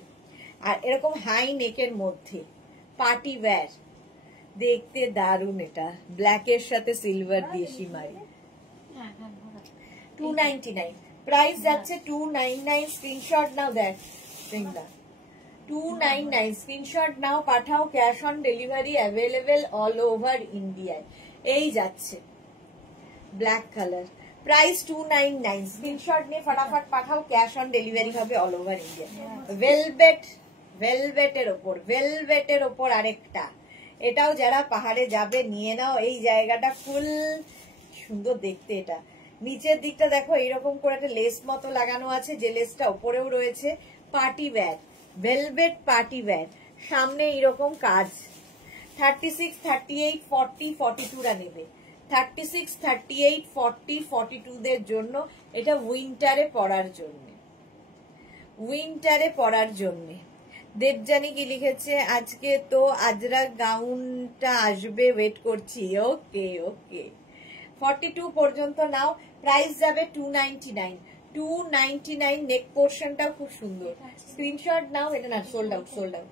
আর এরকম হাই নেকের মধ্যে পার্টি ওয়্যার, দেখতে দারুন। এটা ব্ল্যাকের সাথে সিলভার দিয়ে শিমারি। 299 প্রাইস যাচ্ছে। 299 স্ক্রিনশট নাও, দেখ 299 স্ক্রিনশট নাও, পাঠাও, cash on delivery available all over ইন্ডিয়ায়। এই যাচ্ছে ব্ল্যাক কালার, প্রাইস 299। স্ক্রিনশট নিয়ে ফটাফট পাঠাও, ক্যাশ অন ডেলিভারি হবে অল ওভার ইন্ডিয়া। ভেলভেট, ভেলভেটের ওপর, ভেলভেটের ওপর আরেকটা, এটাও যারা পাহাড়ে যাবে নিয়ে নাও। এই জায়গাটা ফুল সুন্দর দেখতে। এটা নিচের দিকটা দেখো এইরকম করে একটা লেস মতো লাগানো আছে, যে লেসটা ওপরেও রয়েছে। Party wear, velvet party wear, সামনে এইরকম কাজ। 36, 38, 40, 42 রা নেবে। 36, 38, 40, 42 দের জন্য। এটা উইন্টারে পরার জন্য, উইন্টারে পরার জন্য। দেবজানী কি লিখেছে, আজকে তো আজরা গাউনটা আসবে, ওয়েট করছি। ওকে ওকে 42 পর্যন্ত নাও। প্রাইস যাবে 299। 299 নেক পোর্শনটাও খুব সুন্দর। স্ক্রিনশট নাও। এটা না, সোল্ড আউট, সোল্ড আউট।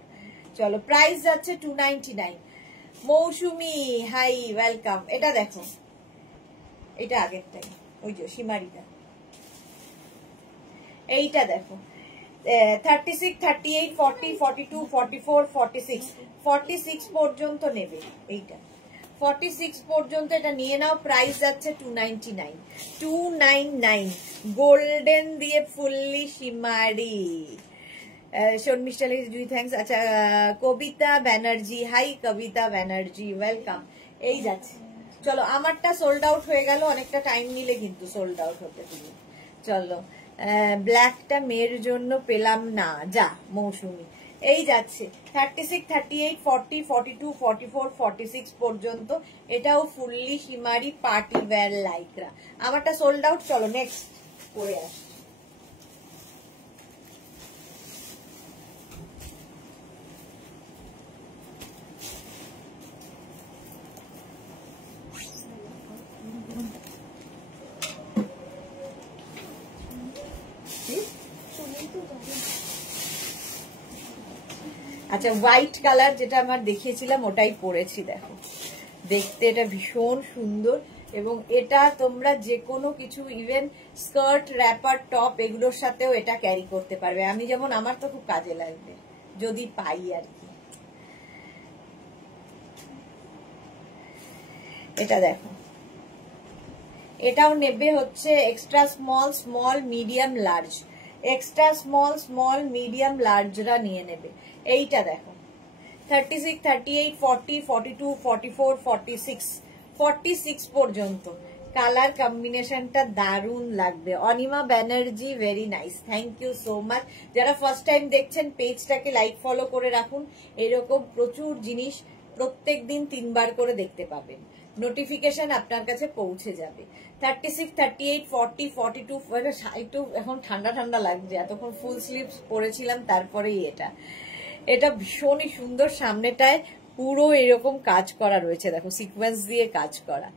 চলো প্রাইস যাচ্ছে 299। মৌসুমি হাই, ওয়েলকাম। এটা দেখো, এটা আগেরটাই, ওই যে শিমারিটা। এইটা দেখো 36, 38, 40, 42, 44, 46, 46 পর্যন্ত নেবে। এইটা 46 পর্যন্ত এটা নিয়ে নাও। প্রাইস যাচ্ছে 299, 299 গোল্ডেন দিয়ে ফুললি শিমারি। শর্মিষ্ঠা লিখেছে জুই থ্যাঙ্কস। আচ্ছা কবিতা ব্যানার্জি, হাই কবিতা ব্যানার্জি, ওয়েলকাম। এই যাচ্ছে, চলো আমারটা সোল্ড আউট হয়ে গেল, অনেকটা টাইম নিলে কিন্তু সোল্ড আউট হতে। তুমি চলো, ব্ল্যাকটা মেয়ের জন্য পেলাম না, যা মৌসুমি। এই যাচ্ছে 36, 38, 40, 42, 44, 46 পর্যন্ত। এটাও ফুললি শিমারি পার্টি ওয়্যার লাইকরা। আমারটা সোল্ড আউট। চলো নেক্সট করে আসি। আচ্ছা হোয়াইট কালার যেটা আমার দেখিয়েছিলাম ওটাই পরেছি, দেখো দেখতে এটা ভীষণ সুন্দর। এবং এটা তোমরা যে কোনো কিছু ইভেন স্কার্ট, র্যাপার, টপ এগুলোর সাথেও এটা ক্যারি করতে পারবে। আমি যেমন, আমার তো খুব কাজে লাগবে যদি পাই আর কি। এটা দেখো, এটাও নেবে হচ্ছে extra small, small, medium, large. Extra small, small, medium, লার্জরা নিয়ে নেবে। এইটা দেখো 36, 38, 40, 42, 44, 46, 46 পর্যন্ত। কালার কম্বিনেশনটা দারুণ লাগবে। Anima Banerjee, very nice, thank you so much. যারা ফার্স্ট টাইম দেখছেন পেজটাকে লাইক ফলো করে রাখুন, এরকম প্রচুর জিনিস প্রত্যেক দিন 3 বার করে দেখতে পাবেন, নোটিফিকেশন আপনার কাছে পৌঁছে যাবে। 36, 38, 40, 42, একটু এখন ঠান্ডা ঠান্ডা লাগছে, এতক্ষণ ফুল স্লিভস পরেছিলাম তারপরেই এটা। এটা ভীষণই সুন্দর, সামনেটায় পুরো এরকম কাজ করা রয়েছে, দেখো সিকোয়েন্স দিয়ে কাজ করা,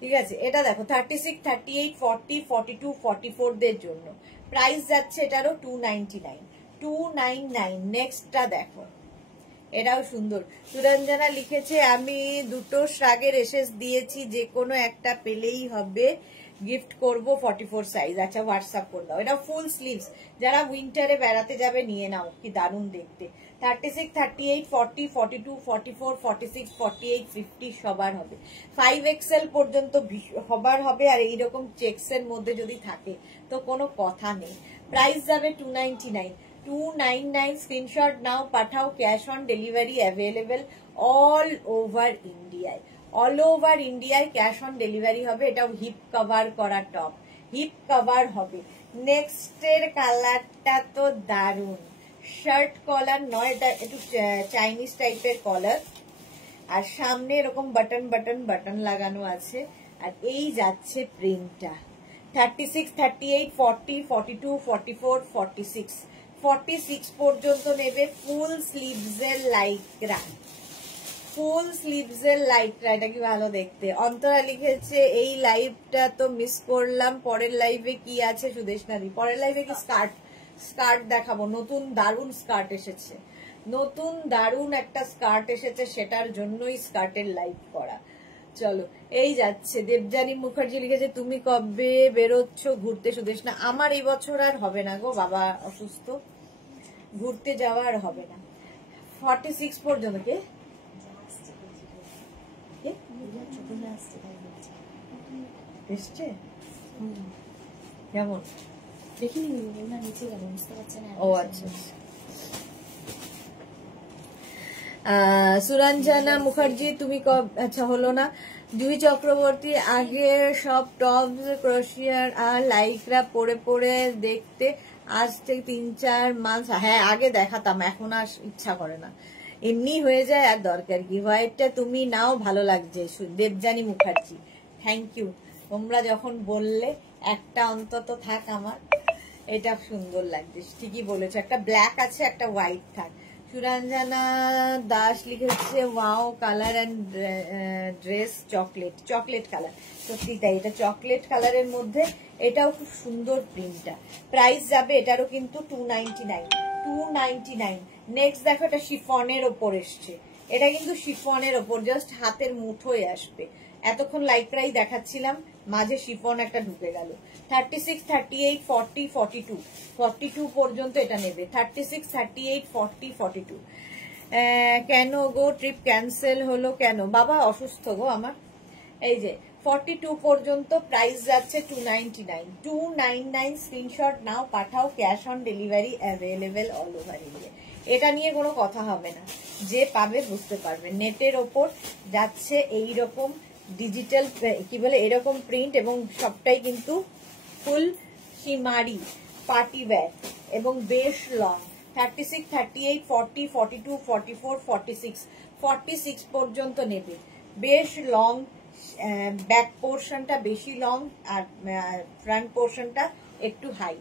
ঠিক আছে। এটা দেখো 36, 38, 40, 42, 44 দের জন্য প্রাইস যাচ্ছে এটারও 299, 299। নেক্সটটা দেখো, এটাও সুন্দর। সুরঞ্জনা লিখেছে আমি দুটো শ্রাগের এসেস দিয়েছি, যে কোনো একটা পেলেই হবে, গিফট করব 44 সাইজ। আচ্ছা হোয়াটসঅ্যাপ করে দাও। এটা ফুল স্লিভস, যারা উইন্টারে বেড়াতে যাবে নিয়ে নাও, কি দারুণ দেখতে। 36, 38, 40, 42, 44, 46, 48, 50 সবার হবে। 5XL পর্যন্ত সবার হবে। আর এইরকম চেক্স এর মধ্যে যদি থাকে তো কোনো কথা নেই। প্রাইস যাবে 299, 299। স্ক্রিনশট নাও, পাঠাও, cash on delivery available all over ইন্ডিয়ায়। অল ওভার ইন্ডিয়ায় ক্যাশ অন ডেলিভারি হবে। এটাও হিপ কভার করা টপ, হিপ কভার হবে। নেক্সটের কালারটা তো দারুণ, শার্ট কলার নয়, এটা একটু চাইনিজ টাইপের কলার, আর সামনে এরকম বাটন বাটন বাটন লাগানো আছে। আর এই যাচ্ছে প্রিন্টটা 36, 38, 40, 42, 44, 46, 46 পর্যন্ত নেবে। ফুল স্লিভস এর লাইকরা, ফুল স্লিভস এর লাইকরা, এটা কি ভালো দেখতে। অন্তরা লিখেছে এই লাইভটা তো মিস করলাম, পরের লাইভে কি আছে সুদেশনাদি? পরের লাইভে কি স্কার্ট দেখাবো, নতুন দারুণ স্কার্ট এসেছে, নতুন দারুণ একটা স্কার্ট এসেছে, সেটার জন্যই স্কার্টের লাইভ করা। চলো এই যাচ্ছে। দেবজানী মুখার্জি লিখেছে তুমি কবে বেরোচ্ছ ঘুরতে সুদেশনা? আমার এই বছর আর হবে না গো, বাবা অসুস্থ, ঘুরতে যাওয়া আর হবে না। 46 পর্যন্ত কে এসছে কেমন দেখিনি, নিচে গেল, বুঝতে পারছে না। ও আচ্ছা। সুরঞ্জনা মুখার্জি তুমি আচ্ছা হলো না। জুহি চক্রবর্তী আগে সব টপ ক্রোশিয়ার আর লাইকরা পরে পরে দেখতে, আজ থেকে 3-4 মাস, হ্যাঁ আগে দেখাতাম, এখন আর ইচ্ছা করে না, এমনি হয়ে যায়, আর দরকার কি। হোয়াইটটা তুমি নাও, ভালো লাগছে। দেবজানী মুখার্জি থ্যাংক ইউ, তোমরা যখন বললে একটা অন্তত থাক আমার, এটা সুন্দর লাগছে, ঠিকই বলেছো, একটা ব্ল্যাক আছে একটা হোয়াইট থাক। সুরঞ্জনা দাস লিখেছে wow colour and dress chocolate, chocolate colour, সত্যি তাই, এটা চকলেট কালারের মধ্যে, এটাও খুব সুন্দর প্রিন্টটা। প্রাইস যাবে এটারও কিন্তু 299, 299। নেক্সট দেখো, এটা শিফনের ওপর এসছে, এটা কিন্তু শিফনের ওপর, জাস্ট হাতের মুঠোয় আসবে। এতক্ষণ লাইকরাই দেখাচ্ছিলাম, মাঝে শিফন একটা ঢুকে গেল। 36, 38, 40, 42, 42 পর্যন্ত এটা নেবে। 36, 38, 40, 42। কেন গো ট্রিপ ক্যান্সেল হলো কেন? বাবা অসুস্থ গো আমার। এই যে 42 পর্যন্ত প্রাইস যাচ্ছে 299, 299 স্ক্রিনশট নাও, পাঠাও, cash on delivery available all over India. এটা নিয়ে কোনো কথা হবে না, যে পাবে বুঝতে পারবে। নেটের ওপর যাচ্ছে এইরকম ডিজিটাল কি বলে এরকম প্রিন্ট, এবং সবটাই কিন্তু ফুল শিমারি পার্টি ওয়্যার এবং বেশ লং। 36, 38, 40, 42, 44, 46, 46 পর্যন্ত নেবে। বেশ লং, ব্যাক পোর্শনটা বেশি লং আর ফ্রন্ট পোর্শনটা একটু হাই,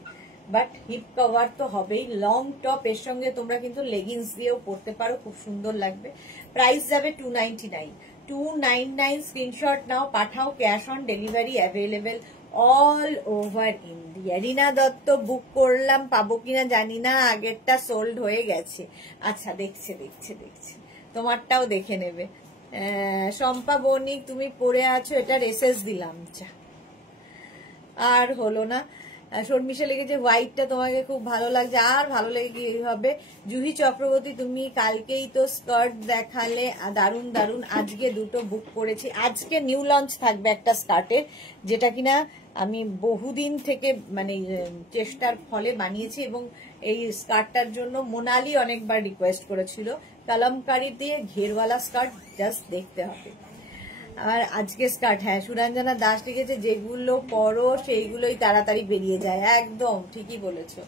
বাট হিপ কভার তো হবেই। লং টপ এর সঙ্গে তোমরা কিন্তু লেগিংস দিয়েও পরতে পারো, খুব সুন্দর লাগবে। প্রাইস যাবে 299, 299 স্ক্রিনশট নাও, পাঠাও, cash on delivery available all over India. Rina Dutta book করলাম, পাবো কিনা জানি না, আগেরটা সোল্ড হয়ে গেছে। আচ্ছা দেখছে দেখছে দেখছে, তোমারটাও দেখে নেবে। শম্পা বণিক তুমি পরে আছো, এটা রেসেস দিলাম। আর হলো না। শর্মিশা লিখেছে হোয়াইটটা তোমাকে খুব ভালো লাগছে, আর ভালো লেগে কি হবে। জুহি চক্রবর্তী তুমি কালকেই তো স্কার্ট দেখালে, দারুন দারুন। আজকে দুটো বুক করেছি, আজকে নিউ লঞ্চ থাকবে একটা স্কার্টের, যেটা কিনা আমি বহুদিন থেকে মানে চেষ্টার ফলে বানিয়েছি, এবং এই স্কার্টটার জন্য মোনালি অনেকবার রিকোয়েস্ট করেছিল। কলমকারি দিয়ে ঘেরওয়ালা স্কার্ট, জাস্ট দেখতে হবে। আর আজকে স্কার্ট, হ্যাঁ সুরঞ্জনা দাস লিখেছে যেগুলো পরো সেইগুলোই তাড়াতাড়ি বেরিয়ে যায়। একদম ঠিকই বলেছো,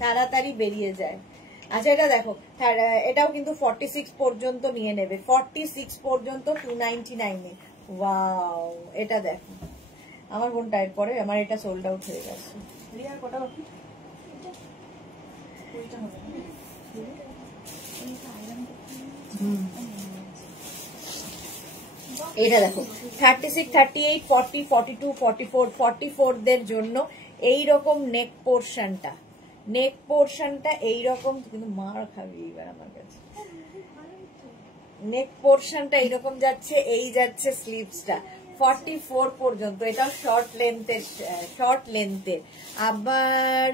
তাড়াতাড়ি বেরিয়ে যায়। আচ্ছা এটা দেখো, এটাও কিন্তু 46 পর্যন্ত নিয়ে নেবে, 46 পর্যন্ত 299 এ। ওয়াও, এটা দেখো আমার বোনটা এর পরে, আমার এটা সোল্ড আউট হয়ে গেছে। রিয়ার কটা বাকি? এটা দেখো 36, 38, 40, 42, 44, 44 দের জন্য এইরকম নেক পোর্শনটা এইরকম, কিন্তু মার খাবি এবার আমার কাছে। নেক পোর্শনটা এইরকম যাচ্ছে, এই যাচ্ছে স্লিভসটা 44 পর্যন্ত। এটা শর্ট লেন্থের। আবার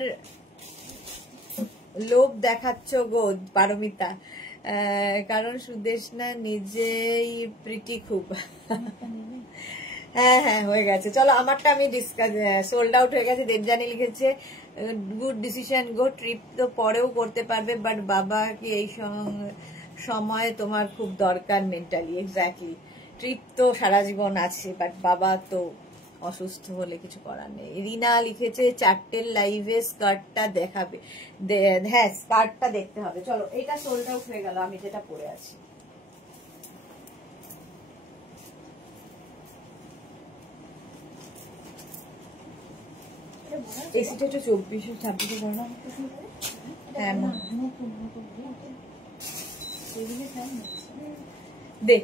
লোভ দেখাচ্ছ গো পারমিতা, কারণ সুদেশনা নিজেই প্রিটি খুব। হ্যাঁ হ্যাঁ হয়ে গেছে, চলো আমারটা আমি সোল্ড আউট হয়ে গেছে। দেবজানি লিখেছে গুড ডিসিশন গো, ট্রিপ তো পরেও করতে পারবে, বাট বাবা কি এই সময় তোমার খুব দরকার মেন্টালি। এক্স্যাক্টলি, ট্রিপ তো সারা জীবন আছে, বাট বাবা তো অসুস্থ হলে কিছু করার নেই। রিনা লিখেছে 4টের লাইভে স্কার্টটা দেখাবে। হ্যাঁ স্কার্টটা দেখতে হবে। চলো এটা সোল্ড আউট হয়ে গেল, আমি যেটা পরে আছি। এসিটা হচ্ছে 24, 26 করে না? হ্যাঁ দে।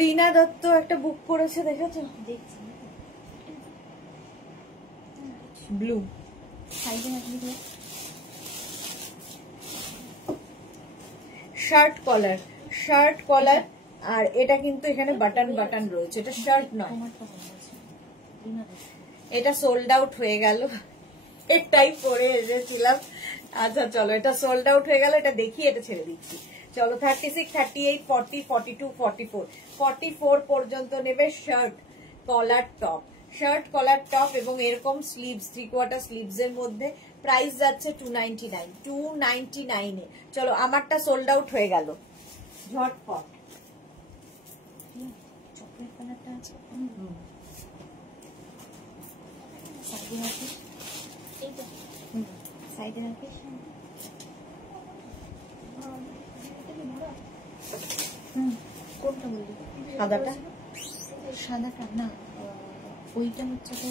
রিনা দত্ত একটা বুক করেছে, দেখেছো? দেখছি, ব্লু শার্ট কলার, আর এটা কিন্তু এখানে বাটন রয়েছে, এটা শার্ট নয়। এটা সোল্ড আউট হয়ে গেল, এটাই পরে এসেছিলাম। আচ্ছা চলো, এটা সোল্ড আউট হয়ে গেল, এটা দেখি, এটা ছেড়ে দিচ্ছি। চলো 36, 38, 40, 42, 44, 44 পর্যন্ত নেবে। শার্ট কলার টপ এবং এরকম স্লিভস, 3/4 স্লিভস এর মধ্যে। প্রাইস যাচ্ছে 299, 299 এ। চলো আমারটা সোল্ড আউট হয়ে গেল ঝটপট। চকলেট কালারটা আছে, সাইডে রাখিস। কোনটা বললি? সাদাটা না, ওইটা হচ্ছে তো।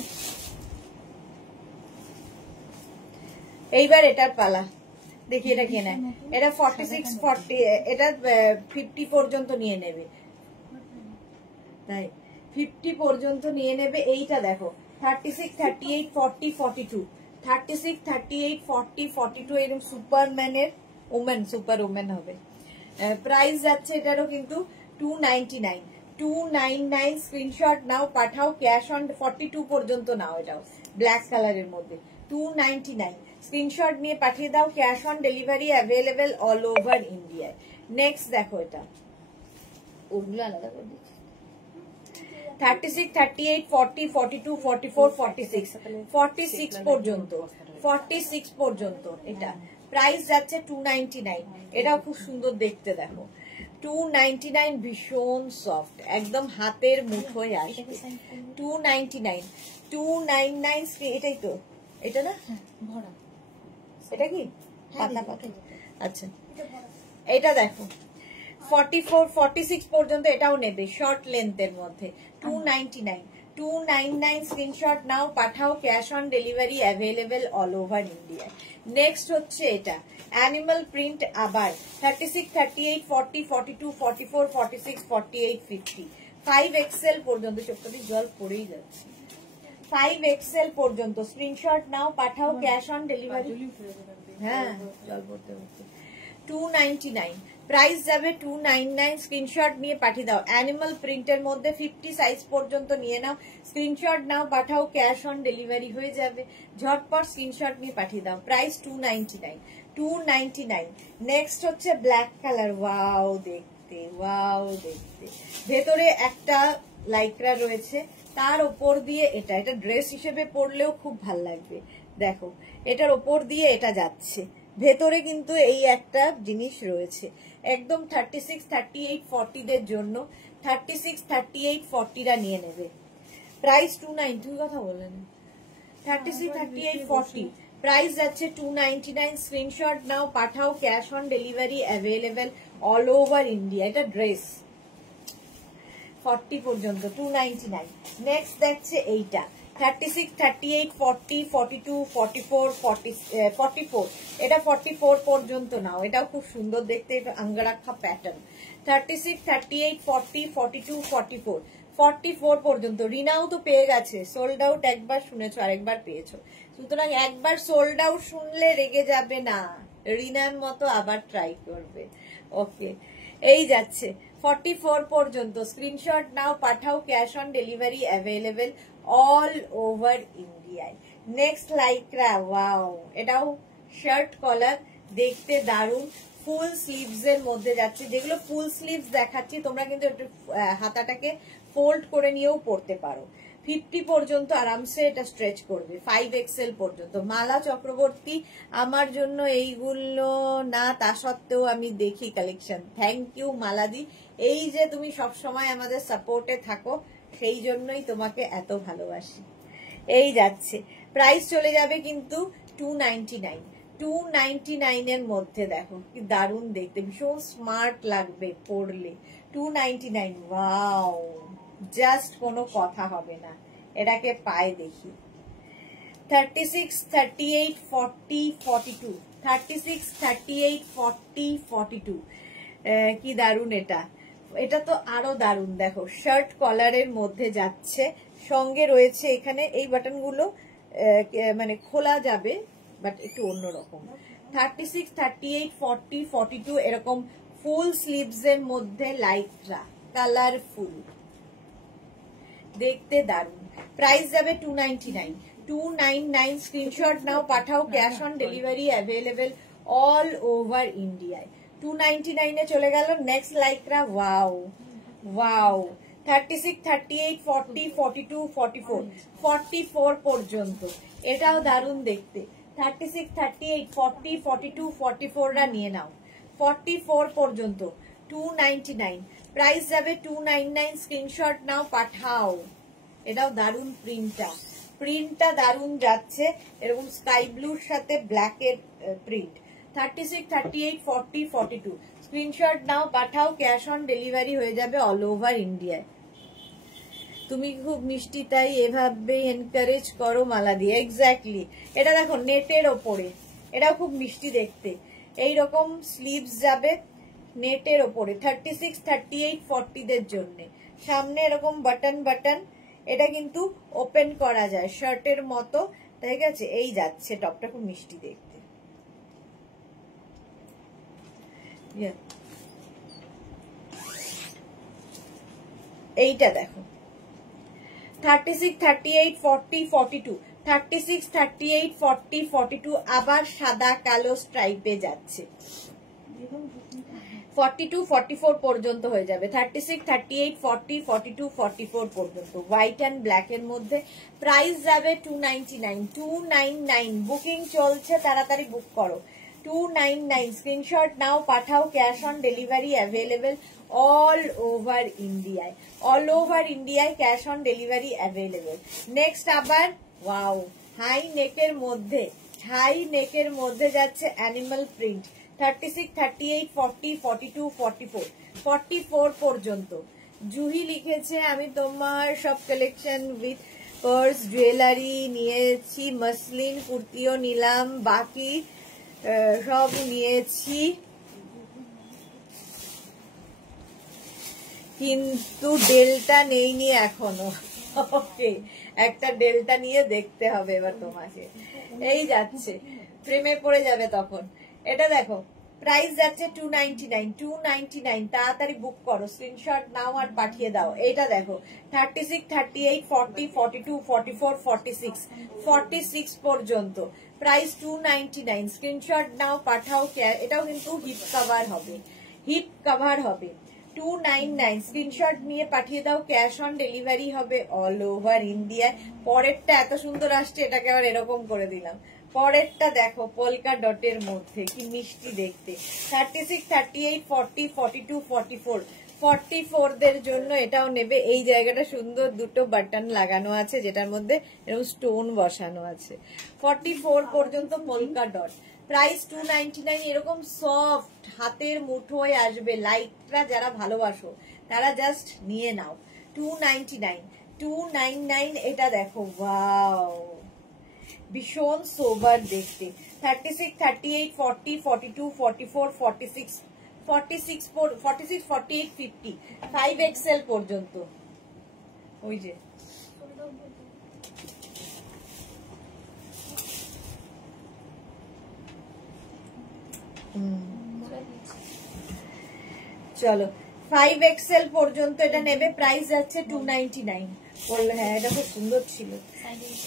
এইবার এটার পালা, দেখি এটা কে নেয়। এটা 46, 40, এটা 50 পর্যন্ত নিয়ে নেবে, তাই 50 পর্যন্ত নিয়ে নেবে। এইটা দেখো 36, 38, 40, 42, 36, 38, 40, 42 এরকম সুপারম্যানের সুপার ওমেন হবে। প্রাইস যাচ্ছে এটারও কিন্তু 299, 299 স্ক্রিনশট নাও, পাঠাও, ক্যাশ অন 42 পর্যন্ত নাও। এটাও ব্ল্যাক কালারের মধ্যে 299 স্ক্রিনশট নিয়ে পাঠিয়ে দাও, cash on delivery available all over ইন্ডিয়ায়। নেক্সট দেখো এটা, ওগুলো আলাদা করে দিচ্ছি। 36, 38, 40, 42, 44, 46, 46 পর্যন্ত, 46 পর্যন্ত এটা প্রাইস যাচ্ছে 299। এটাও খুব সুন্দর দেখতে, দেখো 299, ভীষণ সফট, একদম হাতের মুঠোয় আসবে। 299, 299, এটাই তো, এটা না ভরা, এটা কি পাতা পাতা? আচ্ছা, এটা দেখো 44, 46 পর্যন্ত এটাও নেবে, শর্ট লেন্থের মধ্যে। 299, 299 স্ক্রিনশট নাও, পাঠাও, cash on delivery available all over India. Next হচ্ছে এটা অ্যানিমাল প্রিন্ট, আবার 36, 38, 40, 42, 44, 46, 48, 50, 5XL পর্যন্ত। চোখটা জল পড়েই যাচ্ছে। 5XL পর্যন্ত স্ক্রিনশট নাও, পাঠাও, ক্যাশ অন ডেলিভারি। হ্যাঁ, জল পড়তে পড়তে। 299 প্রাইস যাবে 299, স্ক্রিনশট নিয়ে পাঠিয়ে দাও। অ্যানিমাল প্রিন্টের মধ্যে 50 সাইজ পর্যন্ত নিয়ে নাও, স্ক্রিনশট নাও, পাঠাও, ক্যাশ অন ডেলিভারি হয়ে যাবে। ঝটপট স্ক্রিনশট নিয়ে পাঠিয়ে দাও। প্রাইস 299, 299। নেক্সট হচ্ছে ব্ল্যাক কালার, ওয়াও দেখতে, ওয়াও দেখতে, ভেতরে একটা লাইক্রা রয়েছে, তার ওপর দিয়ে এটা, এটা ড্রেস হিসেবে পরলেও খুব ভাল লাগবে। দেখো এটার ওপর দিয়ে এটা যাচ্ছে, ভেতরে কিন্তু এই একটা জিনিস রয়েছে। একদম 36, 38, 40 দের জন্য 36, 38, 40রা নিয়ে নেবে। প্রাইস 290, কথা বলেন। 36, 38, 40 প্রাইস যাচ্ছে 299। স্ক্রিনশট নাও, পাঠাও, cash on delivery available all over India. এটা ড্রেস 40 পর্যন্ত 299। নেক্সট দেখছে এইটা 36, 38, 40, 42, 44, 44, এটা 44 পর্যন্ত নাও। এটাও খুব সুন্দর দেখতে, এটা আঙ্গারাক্ষা প্যাটার্ন। 36, 38, 40, 42, 44, 44 পর্যন্ত। রিনাও তো পেয়ে গেছে, সোল্ড আউট একবার শুনেছো, আরেকবার পেয়েছো, সুতরাং একবার সোল্ড আউট শুনলে রেগে যাবে না, রিনার মতো আবার ট্রাই করবে। ওকে, এই যাচ্ছে 44 পর্যন্ত। স্ক্রিনশট নাও, পাঠাও, cash on delivery available all over ইন্ডিয়ায়। নেক্সট লাইক্রা, ওয়াও, এটাও শার্ট কলার, দেখতে দারুন, ফুল স্লিভস এর মধ্যে যাচ্ছে। যেগুলো ফুল স্লিভস দেখাচ্ছি তোমরা কিন্তু একটু হাতাটাকে ফোল্ড করে নিয়েও পরতে পারো। 50 পর্যন্ত আরামসে এটা স্ট্রেচ করবে, 5XL পর্যন্ত। মালা চক্রবর্তী, আমার জন্য এইগুলো না, তা সত্ত্বেও আমি দেখি কালেকশন। থ্যাংক ইউ মালাদি, এই যে তুমি সব সময় আমাদের সাপোর্টে থাকো, সেই জন্যই তোমাকে এত ভালোবাসি। এই যাচ্ছে, প্রাইস চলে যাবে কিন্তু 299, 299 এর মধ্যে। দেখো কি দারুণ দেখতে, ভীষণ স্মার্ট লাগবে পরলে। 299, ওয়াও, জাস্ট কোনো কথা হবে না। এটাকে পায়ে দেখি 36, 38, 40, 42, 36, 38, 40, 42, কি দারুণ এটা। এটা তো আরো দারুণ, দেখো শার্ট কলারের মধ্যে যাচ্ছে, সঙ্গে রয়েছে এখানে এই বাটনগুলো, মানে খোলা যাবে, বাট একটু অন্যরকম। 36, 38, 40, 42 এরকম ফুল স্লিভস এর মধ্যে লাইক্রা, কালারফুল, দেখতে দারুণ। প্রাইস যাবে 299, 299। স্ক্রিনশট নাও, পাঠাও, cash on delivery available all over ইন্ডিয়ায়। 299 এ চলে গেল। নেক্সট লাইক্রা, ওয়াও ওয়াও, 36, 38, 40, 42, 44, 44 পর্যন্ত। এটাও দারুণ দেখতে। 36, 38, 40, 42, 44রা নিয়ে নাও। 44 পর্যন্ত 299। প্রাইস যাবে 299। স্ক্রিনশট নাও, পাঠাও। এটাও দারুণ, প্রিন্টটা দারুণ যাচ্ছে, এরকম স্কাই ব্লুর সাথে ব্ল্যাক এর প্রিন্ট। 36, 38, 40, 42 স্ক্রিনশট নাও, পাঠাও, ক্যাশ অন ডেলিভারি হয়ে যাবে অল ওভার ইন্ডিয়ায়। তুমি খুব মিষ্টি, তাই এভাবে এনকারেজ করো মালা দিয়ে। এক্স্যাক্টলি, এটা দেখো নেটের ওপরে, এটাও খুব মিষ্টি দেখতে। এইরকম স্লিভস যাবে নেটের ওপরে 36, 38, 40 দের জন্য। সামনে এরকম বাটন বাটন, এটা কিন্তু ওপেন করা যায় শার্টের মতো, ঠিক আছে। এই যাচ্ছে, টপটা খুব মিষ্টি দেখতে। এইটা দেখো 36, 38, 40, 42 36, 38, 40, 42 আবার সাদা কালো স্ট্রাইপে যাচ্ছে। 42, 44 পর্যন্ত হয়ে যাবে। 36, 38, 40, 42, 44 পর্যন্ত হোয়াইট অ্যান্ড ব্ল্যাক এর মধ্যে। প্রাইস যাবে 299, 299। বুকিং চলছে, তাড়াতাড়ি বুক করো। 299 স্ক্রিনশট নাও, পাঠাও। Cash on delivery available all over ইন্ডিয়ায়। অল ওভার ইন্ডিয়ায় cash on delivery available. Next আবার ওয়াও, হাই নেকের মধ্যে, হাই নেকের মধ্যে যাচ্ছে অ্যানিমাল প্রিন্ট। 36, 38, 40, 42, 44, 44 পর্যন্ত। জুহি লিখেছে আমি তোমার সব কালেকশন উইথ পার্স জুয়েলারি নিয়েছি, মসলিন কুর্তিও নিলাম, বাকি সব নিয়েছি, কিন্তু ডেলটা নেইনি এখনো। ওকে, একটা ডেলটা নিয়ে দেখতে হবে এবার তোমাকে। এই যাচ্ছে, প্রেমে পড়ে যাবে তখন। এটা দেখো, প্রাইস যাচ্ছে 299, 299। তাড়াতাড়ি বুক করো, স্ক্রিনশট নাও আর পাঠিয়ে দাও। এইটা দেখো 36, 38, 40, 42, 44, 46, 46 পর্যন্ত। প্রাইস 299। স্ক্রিনশট নাও, পাঠাও। এটাও কিন্তু হিপ কভার হবে, হিপ কভার হবে। 299 স্ক্রিনশট নিয়ে পাঠিয়ে দাও। ক্যাশ অন ডেলিভারি হবে অল ওভার ইন্ডিয়ায়। পরেরটা এত সুন্দর আসছে, এটাকে আবার এরকম করে দিলাম। পরেরটা দেখো, পোলকা ডটের মধ্যে কি মিষ্টি দেখতে। 36, 38, 40, 42, 44, 44 দের জন্য এটাও নেবে। এই জায়গাটা সুন্দর দুটো বাটন লাগানো আছে, যেটার মধ্যে এরকম স্টোন বসানো আছে। 44 পর্যন্ত পোলকা ডট। প্রাইস 299। এরকম সফট হাতের মুঠোয় আসবে। লাইটরা যারা ভালোবাসো তারা জাস্ট নিয়ে নাও। 299, 299। এটা দেখো, ওয়াও, ভীষণ সোবার দেখতে। 36, 38, 40, 42, 44, 46, 46, 48, 50, 5XL পর্যন্ত। ওই যে চলো 5XL পর্যন্ত এটা নেবে। প্রাইস যাচ্ছে 299। বললে হ্যাঁ, এটা খুব সুন্দর ছিল।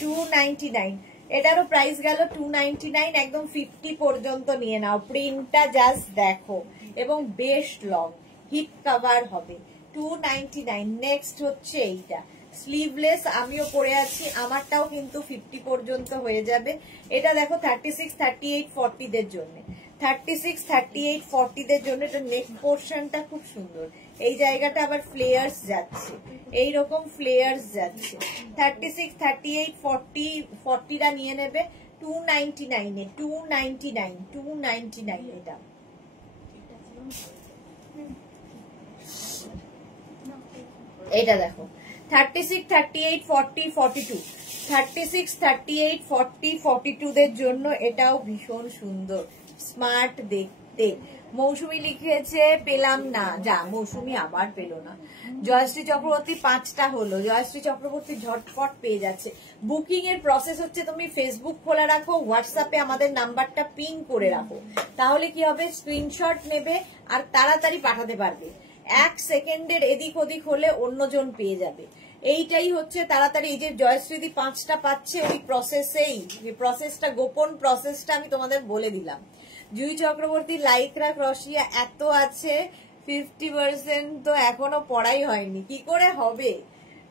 299, এটারও প্রাইস গেল 299। একদম 50 পর্যন্ত নিয়ে নাও। প্রিন্টটা জাস্ট দেখো, এবং বেশ লং, হিপ কভার হবে। 299। নেক্সট হচ্ছে এইটা স্লিভলেস, আমিও পরে আছি, আমারটাও কিন্তু 50 পর্যন্ত হয়ে যাবে। এটা দেখো 36, 38, 40 দের জন্য। 36, 38, 40 দের জন্য। এটা নেক পোর্শনটা খুব সুন্দর। এই জায়গাটা আবার ফ্লেয়ার্স যাচ্ছে, এইরকম ফ্লেয়ার্স যাচ্ছে। 36, 38, 40, 40টা নিয়ে নেবে 299 এ। 299, 299 এটা। এটা দেখো 36, 38, 40, 42, 36, 38, 40, 42 দের জন্য এটাও ভীষণ সুন্দর, স্মার্ট দেখতে। মৌসুমী লিখেছে পেলাম না, যা মৌসুমী আবার পেল না। জয়শ্রী চক্রবর্তী 5টা হলো। জয়শ্রী চক্রবর্তী ঝটপট পেয়ে যাচ্ছে। বুকিং এর প্রসেস হচ্ছে, তুমি ফেসবুক খোলা রাখো, হোয়াটসঅ্যাপে আমাদের নাম্বারটা পিন করে রাখো, তাহলে কি হবে, স্ক্রিনশট নেবে আর তাড়াতাড়ি পাঠাতে পারবে। 1 সেকেন্ডের এদিক ওদিক হলে অন্যজন পেয়ে যাবে। এইটাই হচ্ছে তাড়াতাড়ি। এই যে জয়শ্রীদি 5টা পাচ্ছে, ওই প্রসেসেই, প্রসেসটা, গোপন প্রসেসটা আমি তোমাদের বলে দিলাম। জুই চক্রবর্তী লাইকরা ক্রসিয়া এত আছে, 50% তো এখনো পড়াই হয়নি। কি করে হবে,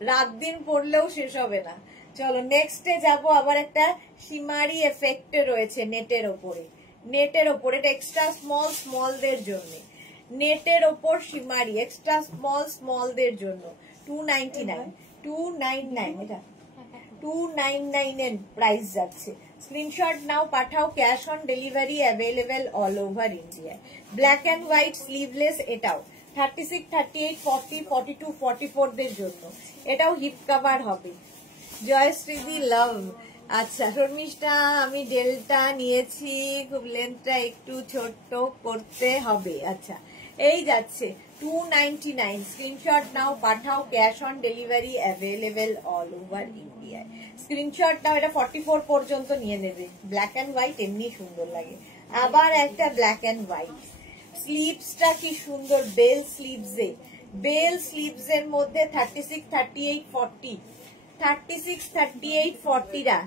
রাত দিন পড়লেও শেষ হবে না। চলো নেক্সটে যাবো। আবার একটা সীমারি এফেক্ট রয়েছে নেটের ওপরে। নেটের ওপরে এটা এক্সট্রা স্মল স্মলদের জন্য। নেটের ওপর সীমারি এক্সট্রা স্মল স্মলদের জন্য। 299, 299 এটা 299 এর প্রাইস যাচ্ছে। স্ক্রিনশট নাও, পাঠাও। Cash on delivery available all over India. Black and white sleeveless এটাও। 36, 38, 40, 42, 44 দের জন্য। এটাও হিপ কভার হবে। জয়শ্রীদি লাভ। আচ্ছা শর্মিষ্ঠা, আমি ডেলটা নিয়েছি, খুব লেন্থটা একটু ছোট করতে হবে। আচ্ছা, এই যাচ্ছে 299। স্ক্রিনশট নাও, পাঠাও। Cash on delivery available all over India. Screenshot নাও, এটা 44 পর্যন্ত নিয়ে নেবে। ব্ল্যাক অ্যান্ড হোয়াইট এমনি সুন্দর লাগে। আবার একটা ব্ল্যাক অ্যান্ড হোয়াইট। স্লিভসটা কি সুন্দর, বেল স্লিভসে, বেল স্লিভস এর মধ্যে 36, 38, 40, 36, 38, 40রা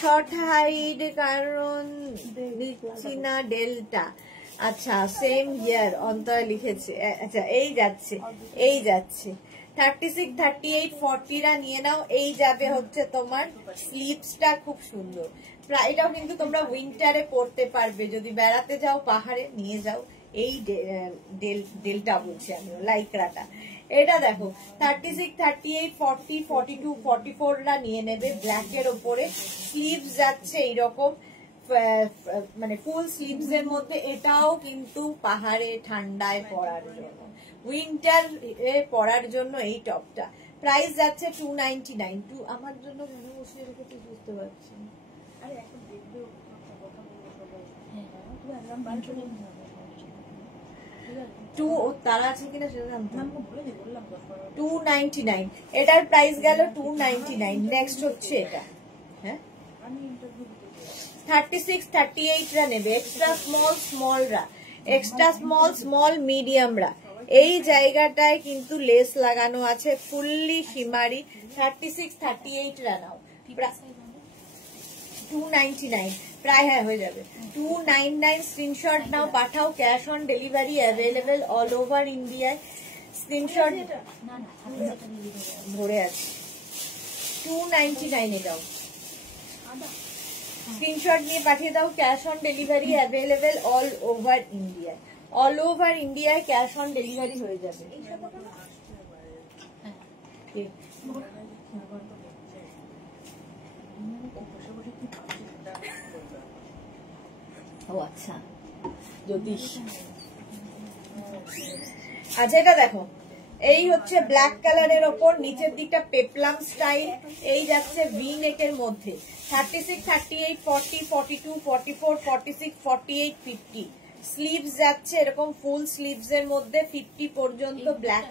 শর্ট হাইড কারণ দিচ্ছি না ডেল্টা। আচ্ছা সেম হিয়ার অন্তর লিখেছে। আচ্ছা এই যাচ্ছে, এই যাচ্ছে 36, 38, 40 রা নিয়ে নাও। এই যাবে হচ্ছে তোমার স্লিভসটা, খুব সুন্দর। এটাও কিন্তু তোমরা উইন্টারে পরতে পারবে, যদি বেড়াতে যাও পাহাড়ে নিয়ে যাও। এই ডেলটা বলছি আমি, লাইক্রাটা। এটা দেখো 36, 38, 40, 42, 44 রা নিয়ে নেবে ব্ল্যাকের ওপরে। স্লিভস যাচ্ছে এইরকম, মানে ফুল স্লিভস এর মধ্যে। এটাও কিন্তু পাহাড়ে ঠান্ডায় পরার জন্য, উইন্টার এ পরার জন্য এই টপটা। প্রাইস যাচ্ছে 299। আমার জন্য বসে রেখেছি, বুঝতে পারছি। তারা আছে কিনা সেটা জানতাম। 299 এটার প্রাইস গেল 299। নেক্সট হচ্ছে এটা, হ্যাঁ 36, 38 রা নেবে, এক্সট্রা স্মল রা, এক্সট্রা স্মল মিডিয়াম রা। এই জায়গাটায় কিন্তু লেস লাগানো আছে, ফুললি শিমারি। 36, 38 রা নাও, 299 প্রায়, হ্যাঁ হয়ে যাবে। 299 স্ক্রিনশট নাও, পাঠাও। Cash on delivery available all over ইন্ডিয়ায়। স্ক্রিনশট ভরে আছে। 299 এ দাও, স্ক্রিনশট নিয়ে পাঠিয়ে দাও। Cash on delivery available all over ইন্ডিয়ায়। অল ওভার ইন্ডিয়ায় ক্যাশ অন ডেলিভারি হয়ে যাবে। ও আচ্ছা, জ্যোতিষ। আচ্ছা এটা দেখো, এই হচ্ছে ব্ল্যাক কালারের ওপর, নিচের দিকটা পেপলাম স্টাইল। এই যাচ্ছে ভি নেকের মধ্যে। 36, 38, 40, 42, 44, 46, 48, 50 স্লিভস যাচ্ছে এরকম ফুল স্লিভস এর মধ্যে। 50 পর্যন্ত ব্ল্যাক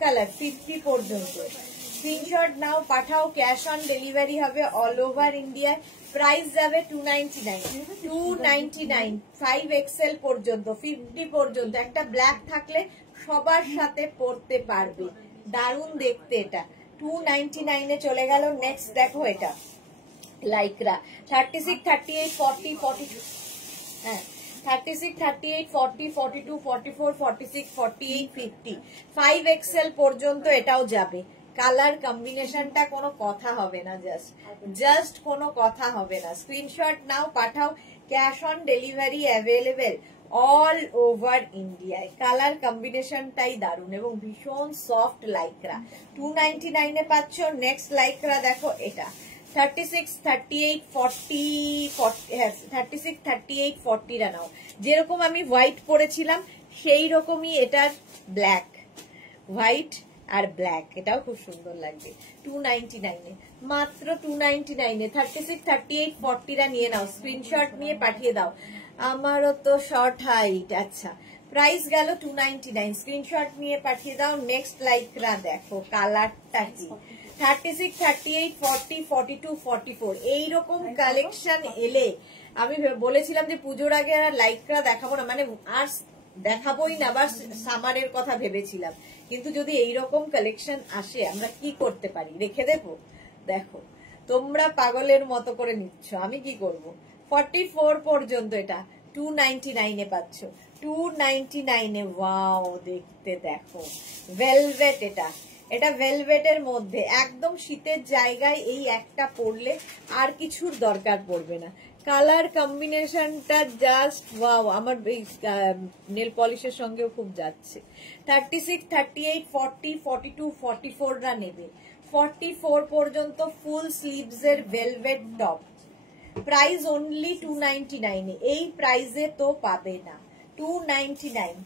কালার, 50 পর্যন্ত। স্ক্রিনশট নাও, পাঠাও। ক্যাশ অন ডেলিভারি হবে অল ওভার ইন্ডিয়ায়। প্রাইস যাবে 299 5XL পর্যন্ত, 50 পর্যন্ত। একটা ব্ল্যাক থাকলে সবার সাথে পরতে পারবে, দারুণ দেখতে এটা। 299 এ চলে গেল। নেক্সট দেখো এটা লাইক্রা। 36, 38, 40, 42, হ্যাঁ 36, 38, 40, 42, 44, 46, 48, 50 5XL পর্যন্ত এটাও যাবে। কালার কম্বিনেশনটা কোনো কথা হবে না, জাস্ট কোনো কথা হবে না। স্ক্রিনশট নাও, পাঠাও। Cash on delivery available all over ইন্ডিয়ায়। কালার কম্বিনেশনটাই দারুণ এবং ভীষণ সফট লাইক্রা। 299 এ পাচ্ছ। নেক্সট লাইক্রা দেখো এটা 36, 38, 40 রা নাও। যেরকম আমি হোয়াইট পরেছিলাম সেই রকমই এটার ব্ল্যাক, হোয়াইট আর ব্ল্যাক। এটাও খুব সুন্দর লাগবে। 299 এ, মাত্র 299 এ। 36, 38, 40 রা নিয়ে নাও, স্ক্রিনশট নিয়ে পাঠিয়ে দাও। আমারও তো শর্ট হাইট। আচ্ছা প্রাইস গেল 299, স্ক্রিনশট নিয়ে পাঠিয়ে দাও। নেক্সট লাইক্রা দেখো, কালারটা কি। 36, 38, 40, 42, 44 এইরকম কালেকশন এলে আমি বলেছিলাম যে পুজোর আগে আর লাইক্রা দেখাবো না, মানে আর দেখাবোই না, আবার সামারের কথা ভেবেছিলাম। কিন্তু যদি এইরকম কালেকশন আসে আমরা কি করতে পারি, রেখে দেবো। দেখো তোমরা পাগলের মতো করে নিচ্ছ, আমি কি করব। 44 পর্যন্ত এটা 299 এ পাচ্ছ। 299 এ ওয়াও দেখতে দেখো, ভেলভেট। এটা ভেলভেটের মধ্যে একদম শীতের জায়গায় এই একটা পরলে আর কিছুর দরকার পড়বে না। কালার কম্বিনেশনটা জাস্ট ওয়াও, আমার নেল পলিশের সঙ্গেও খুব যাচ্ছে। 36, 38, 40, 42, 44 রা নেবে। 44 পর্যন্ত ফুল স্লিভস এর ভেলভেট টপ। প্রাইস অনলি 299 এ। এই প্রাইসে তো পাবে না। 299।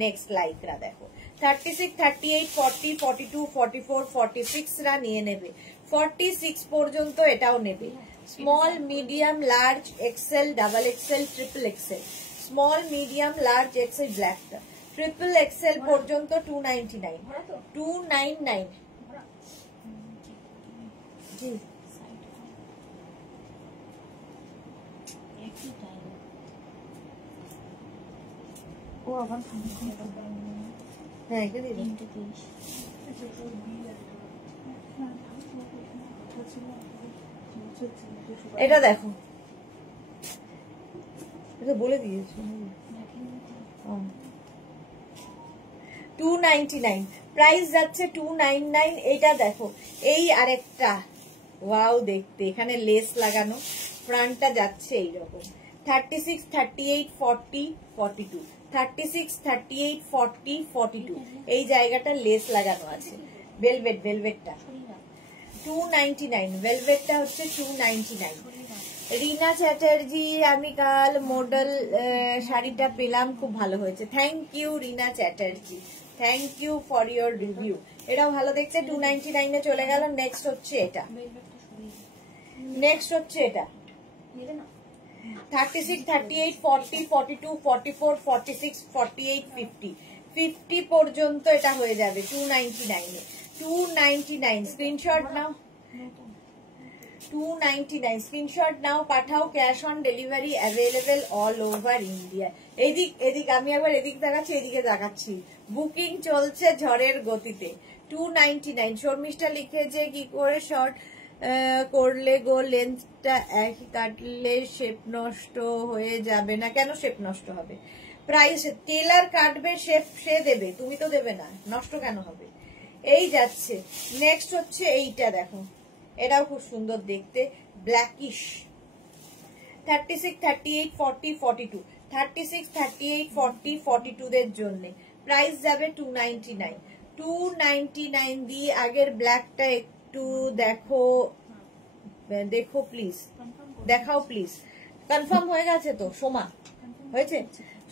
নেক্সট লাইক্রা দেখো 36, 38, 40, 42, 44, 46 রা নিয়ে নেবে। 46 পর্যন্ত এটাও নেবে। Small, medium, large, XL, double XL, triple XL. Small, medium, large, XL, ব্ল্যাকটা। ট্রিপল এক্সেল পর্যন্ত 299। 299 জি। ও আবার হ্যাঁ এখানে এটা দেখো, এটা বলে দিয়েছো 299, প্রাইস যাচ্ছে 299। এইটা দেখো, এই আরেকটা ওয়াও দেখতে, এখানে লেস লাগানো, ফ্রন্টটা যাচ্ছে এইরকম 36, 38, 40, 42, 36, 38, 40, 42, এই জায়গাটা লেস লাগানো আছে। ভেলভেট, ভেলভেটটা 299, ভেলভেটটা হচ্ছে 299। রিনা চ্যাটার্জি, আমি কাল মডেল শাড়িটা পেলাম, খুব ভালো হয়েছে। Thank you Rina Chatterjee, thank you for your review. এটাও ভালো দেখছে, 299 এ চলে গেল। নেক্সট হচ্ছে এটা, নেক্সট হচ্ছে এটা 36, 38, 40, 42, 44, 46, 48, 50, 50 পর্যন্ত এটা হয়ে যাবে 299 এ। 299 স্ক্রিনশট নাও, 299 স্ক্রিনশট নাও, পাঠাও। Cash on delivery available all over India. এদিক এদিক, আমি একবার এদিক দেখাচ্ছি, এদিকে দেখাচ্ছি। বুকিং চলছে ঝড়ের গতিতে। 299 শর্মিষ্ঠা লিখেছে, কি করে শর্ট করলে গো, লেন্থটা একই কাটলে শেপ নষ্ট হয়ে যাবে না? কেন শেপ নষ্ট হবে? প্রাইস টেলার কাটবে, শেপ সে দেবে, তুমি তো দেবে না, নষ্ট কেন হবে? এই যাচ্ছে। নেক্সট হচ্ছে এইটা দেখো, এটাও খুব সুন্দর দেখতে, ব্ল্যাকিশ 36, 38, 40, 42, 36, 38, 40, 42 দের জন্য প্রাইস যাবে 299। 299 দিয়ে আগের ব্ল্যাকটা একটু দেখো, দেখো প্লিজ, দেখাও প্লিজ। কনফার্ম হয়ে গেছে তো সোমা? হয়েছে,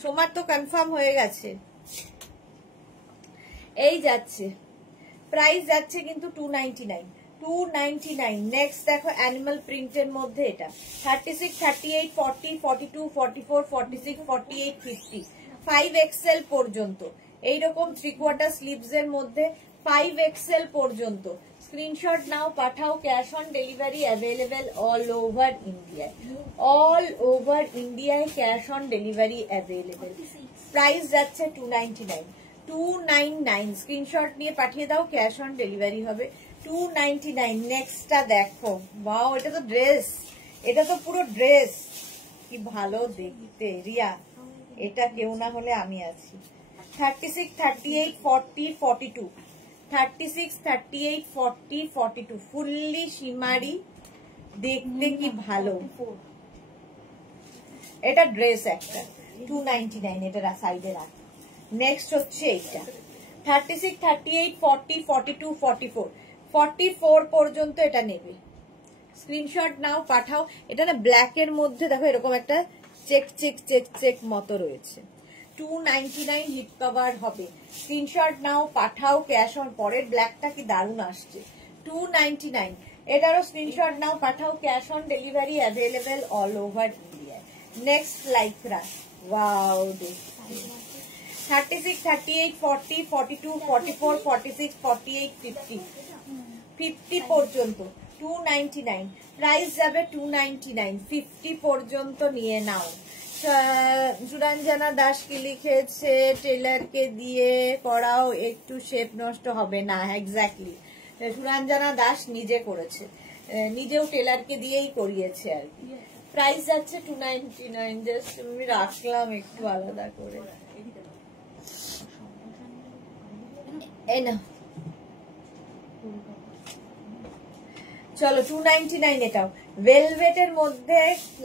সোমার তো কনফার্ম হয়ে গেছে। এই যাচ্ছে, প্রাইস যাচ্ছে কিন্তু 299, 299। নেক্সট দেখো, অ্যানিমাল প্রিন্টের মধ্যে এটা 36, 38, 40, 42, 44, 46, 48, 50, 5XL পর্যন্ত। এইরকম 3/4 স্লিভস এর মধ্যে 5XL পর্যন্ত। স্ক্রিনশট নাও, পাঠাও। Cash on delivery available all over ইন্ডিয়ায়, অল ওভার ইন্ডিয়ায় cash on delivery available. Price যাচ্ছে 299, 299 স্ক্রিনশট নিয়ে পাঠিয়ে দাও, ক্যাশ অন ডেলিভারি হবে 299। নেক্সটটা দেখো, ওয়াও, এটা তো ড্রেস, এটা তো পুরো ড্রেস, কি ভালো দেখতে রিয়া। এটা কেউ না হলে আমি আছি। 36, 38, 40, 42, 36, 38, 40, 42 ফুললি শিমারি, দেখতে কি ভালো। এটা ড্রেস একটা 299, এটা সাইডে রাখ। নেক্সট হচ্ছে এইটা 36, 38, 40, 42, 44, 44 পর্যন্ত এটা নেবে। স্ক্রিনশট নাও, পাঠাও। এটা না ব্ল্যাক এর মধ্যে দেখো এরকম একটা চেক চেক চেক চেক মতো রয়েছে। 299 হিপ কভার হবে। স্ক্রিনশট নাও, পাঠাও। ক্যাশ অন, পরের ব্ল্যাকটা কি দারুণ আসছে। 299 এটারও স্ক্রিনশট নাও, পাঠাও। Cash on delivery available all over India. Next Lycra, wow দেখতে 36, 38, 40, 42, 44, 46, 48, 50, 50 পর্যন্ত 299। প্রাইস যাবে 299, 50 পর্যন্ত নিয়ে নাও। সুরঞ্জনা দাস কি লিখেছে, টেলারকে দিয়ে করাও, একটু শেপ নষ্ট হবে না। এক্স্যাক্টলি, সুরঞ্জনা দাস নিজে করেছে, নিজেও টেলারকে দিয়েই করিয়েছে আর কি। প্রাইস যাচ্ছে 299, জাস্ট আমি রাখলাম একটু আলাদা করে। এই না, চলো 299 এটাও। ভেলভেটের মধ্যে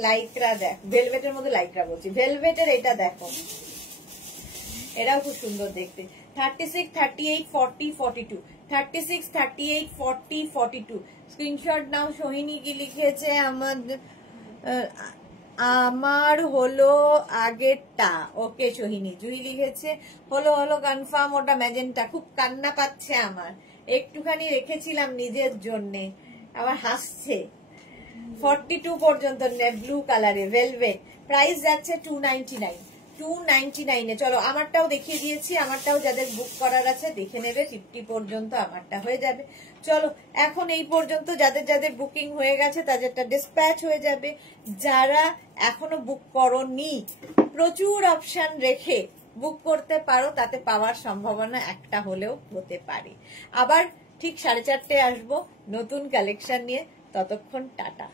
লাইক্রা দেখ, ভেলভেটের মধ্যে লাইক্রা বলছি, ভেলভেটের এটা দেখো, এটাও খুব সুন্দর দেখতে। 36, 38, 40, 42, 36, 38, 40, 42 স্ক্রিনশট নাও। সোহিনী কি লিখেছে, আমার হলো আগেরটা। ওকে সোহিনী, জুই লিখেছে হলো হলো কনফার্ম, ওটা ম্যাজেন্টা। খুব কান্না পাচ্ছে আমার, একটুখানি রেখেছিলাম নিজের জন্যে, আবার হাসছে। 42 পর্যন্ত ব্লু কালারে ভেলভেট। প্রাইস যাচ্ছে 299, 299 এ। চলো আমারটাও দেখিয়ে দিয়েছি, আমারটাও যাদের বুক করার আছে দেখে নেবে, 50 পর্যন্ত আমারটা হয়ে যাবে। চলো এখন এই পর্যন্ত যাদের যাদের বুকিং হয়ে গেছে তাদেরটা ডিসপ্যাচ হয়ে যাবে। যারা এখনো বুক করোনি, প্রচুর অপশন রেখে বুক করতে পারো, তাতে পাওয়ার সম্ভাবনা একটা হলেও হতে পারে। আবার ঠিক 4:30 আসবো নতুন কালেকশন নিয়ে। ততক্ষণ টাটা।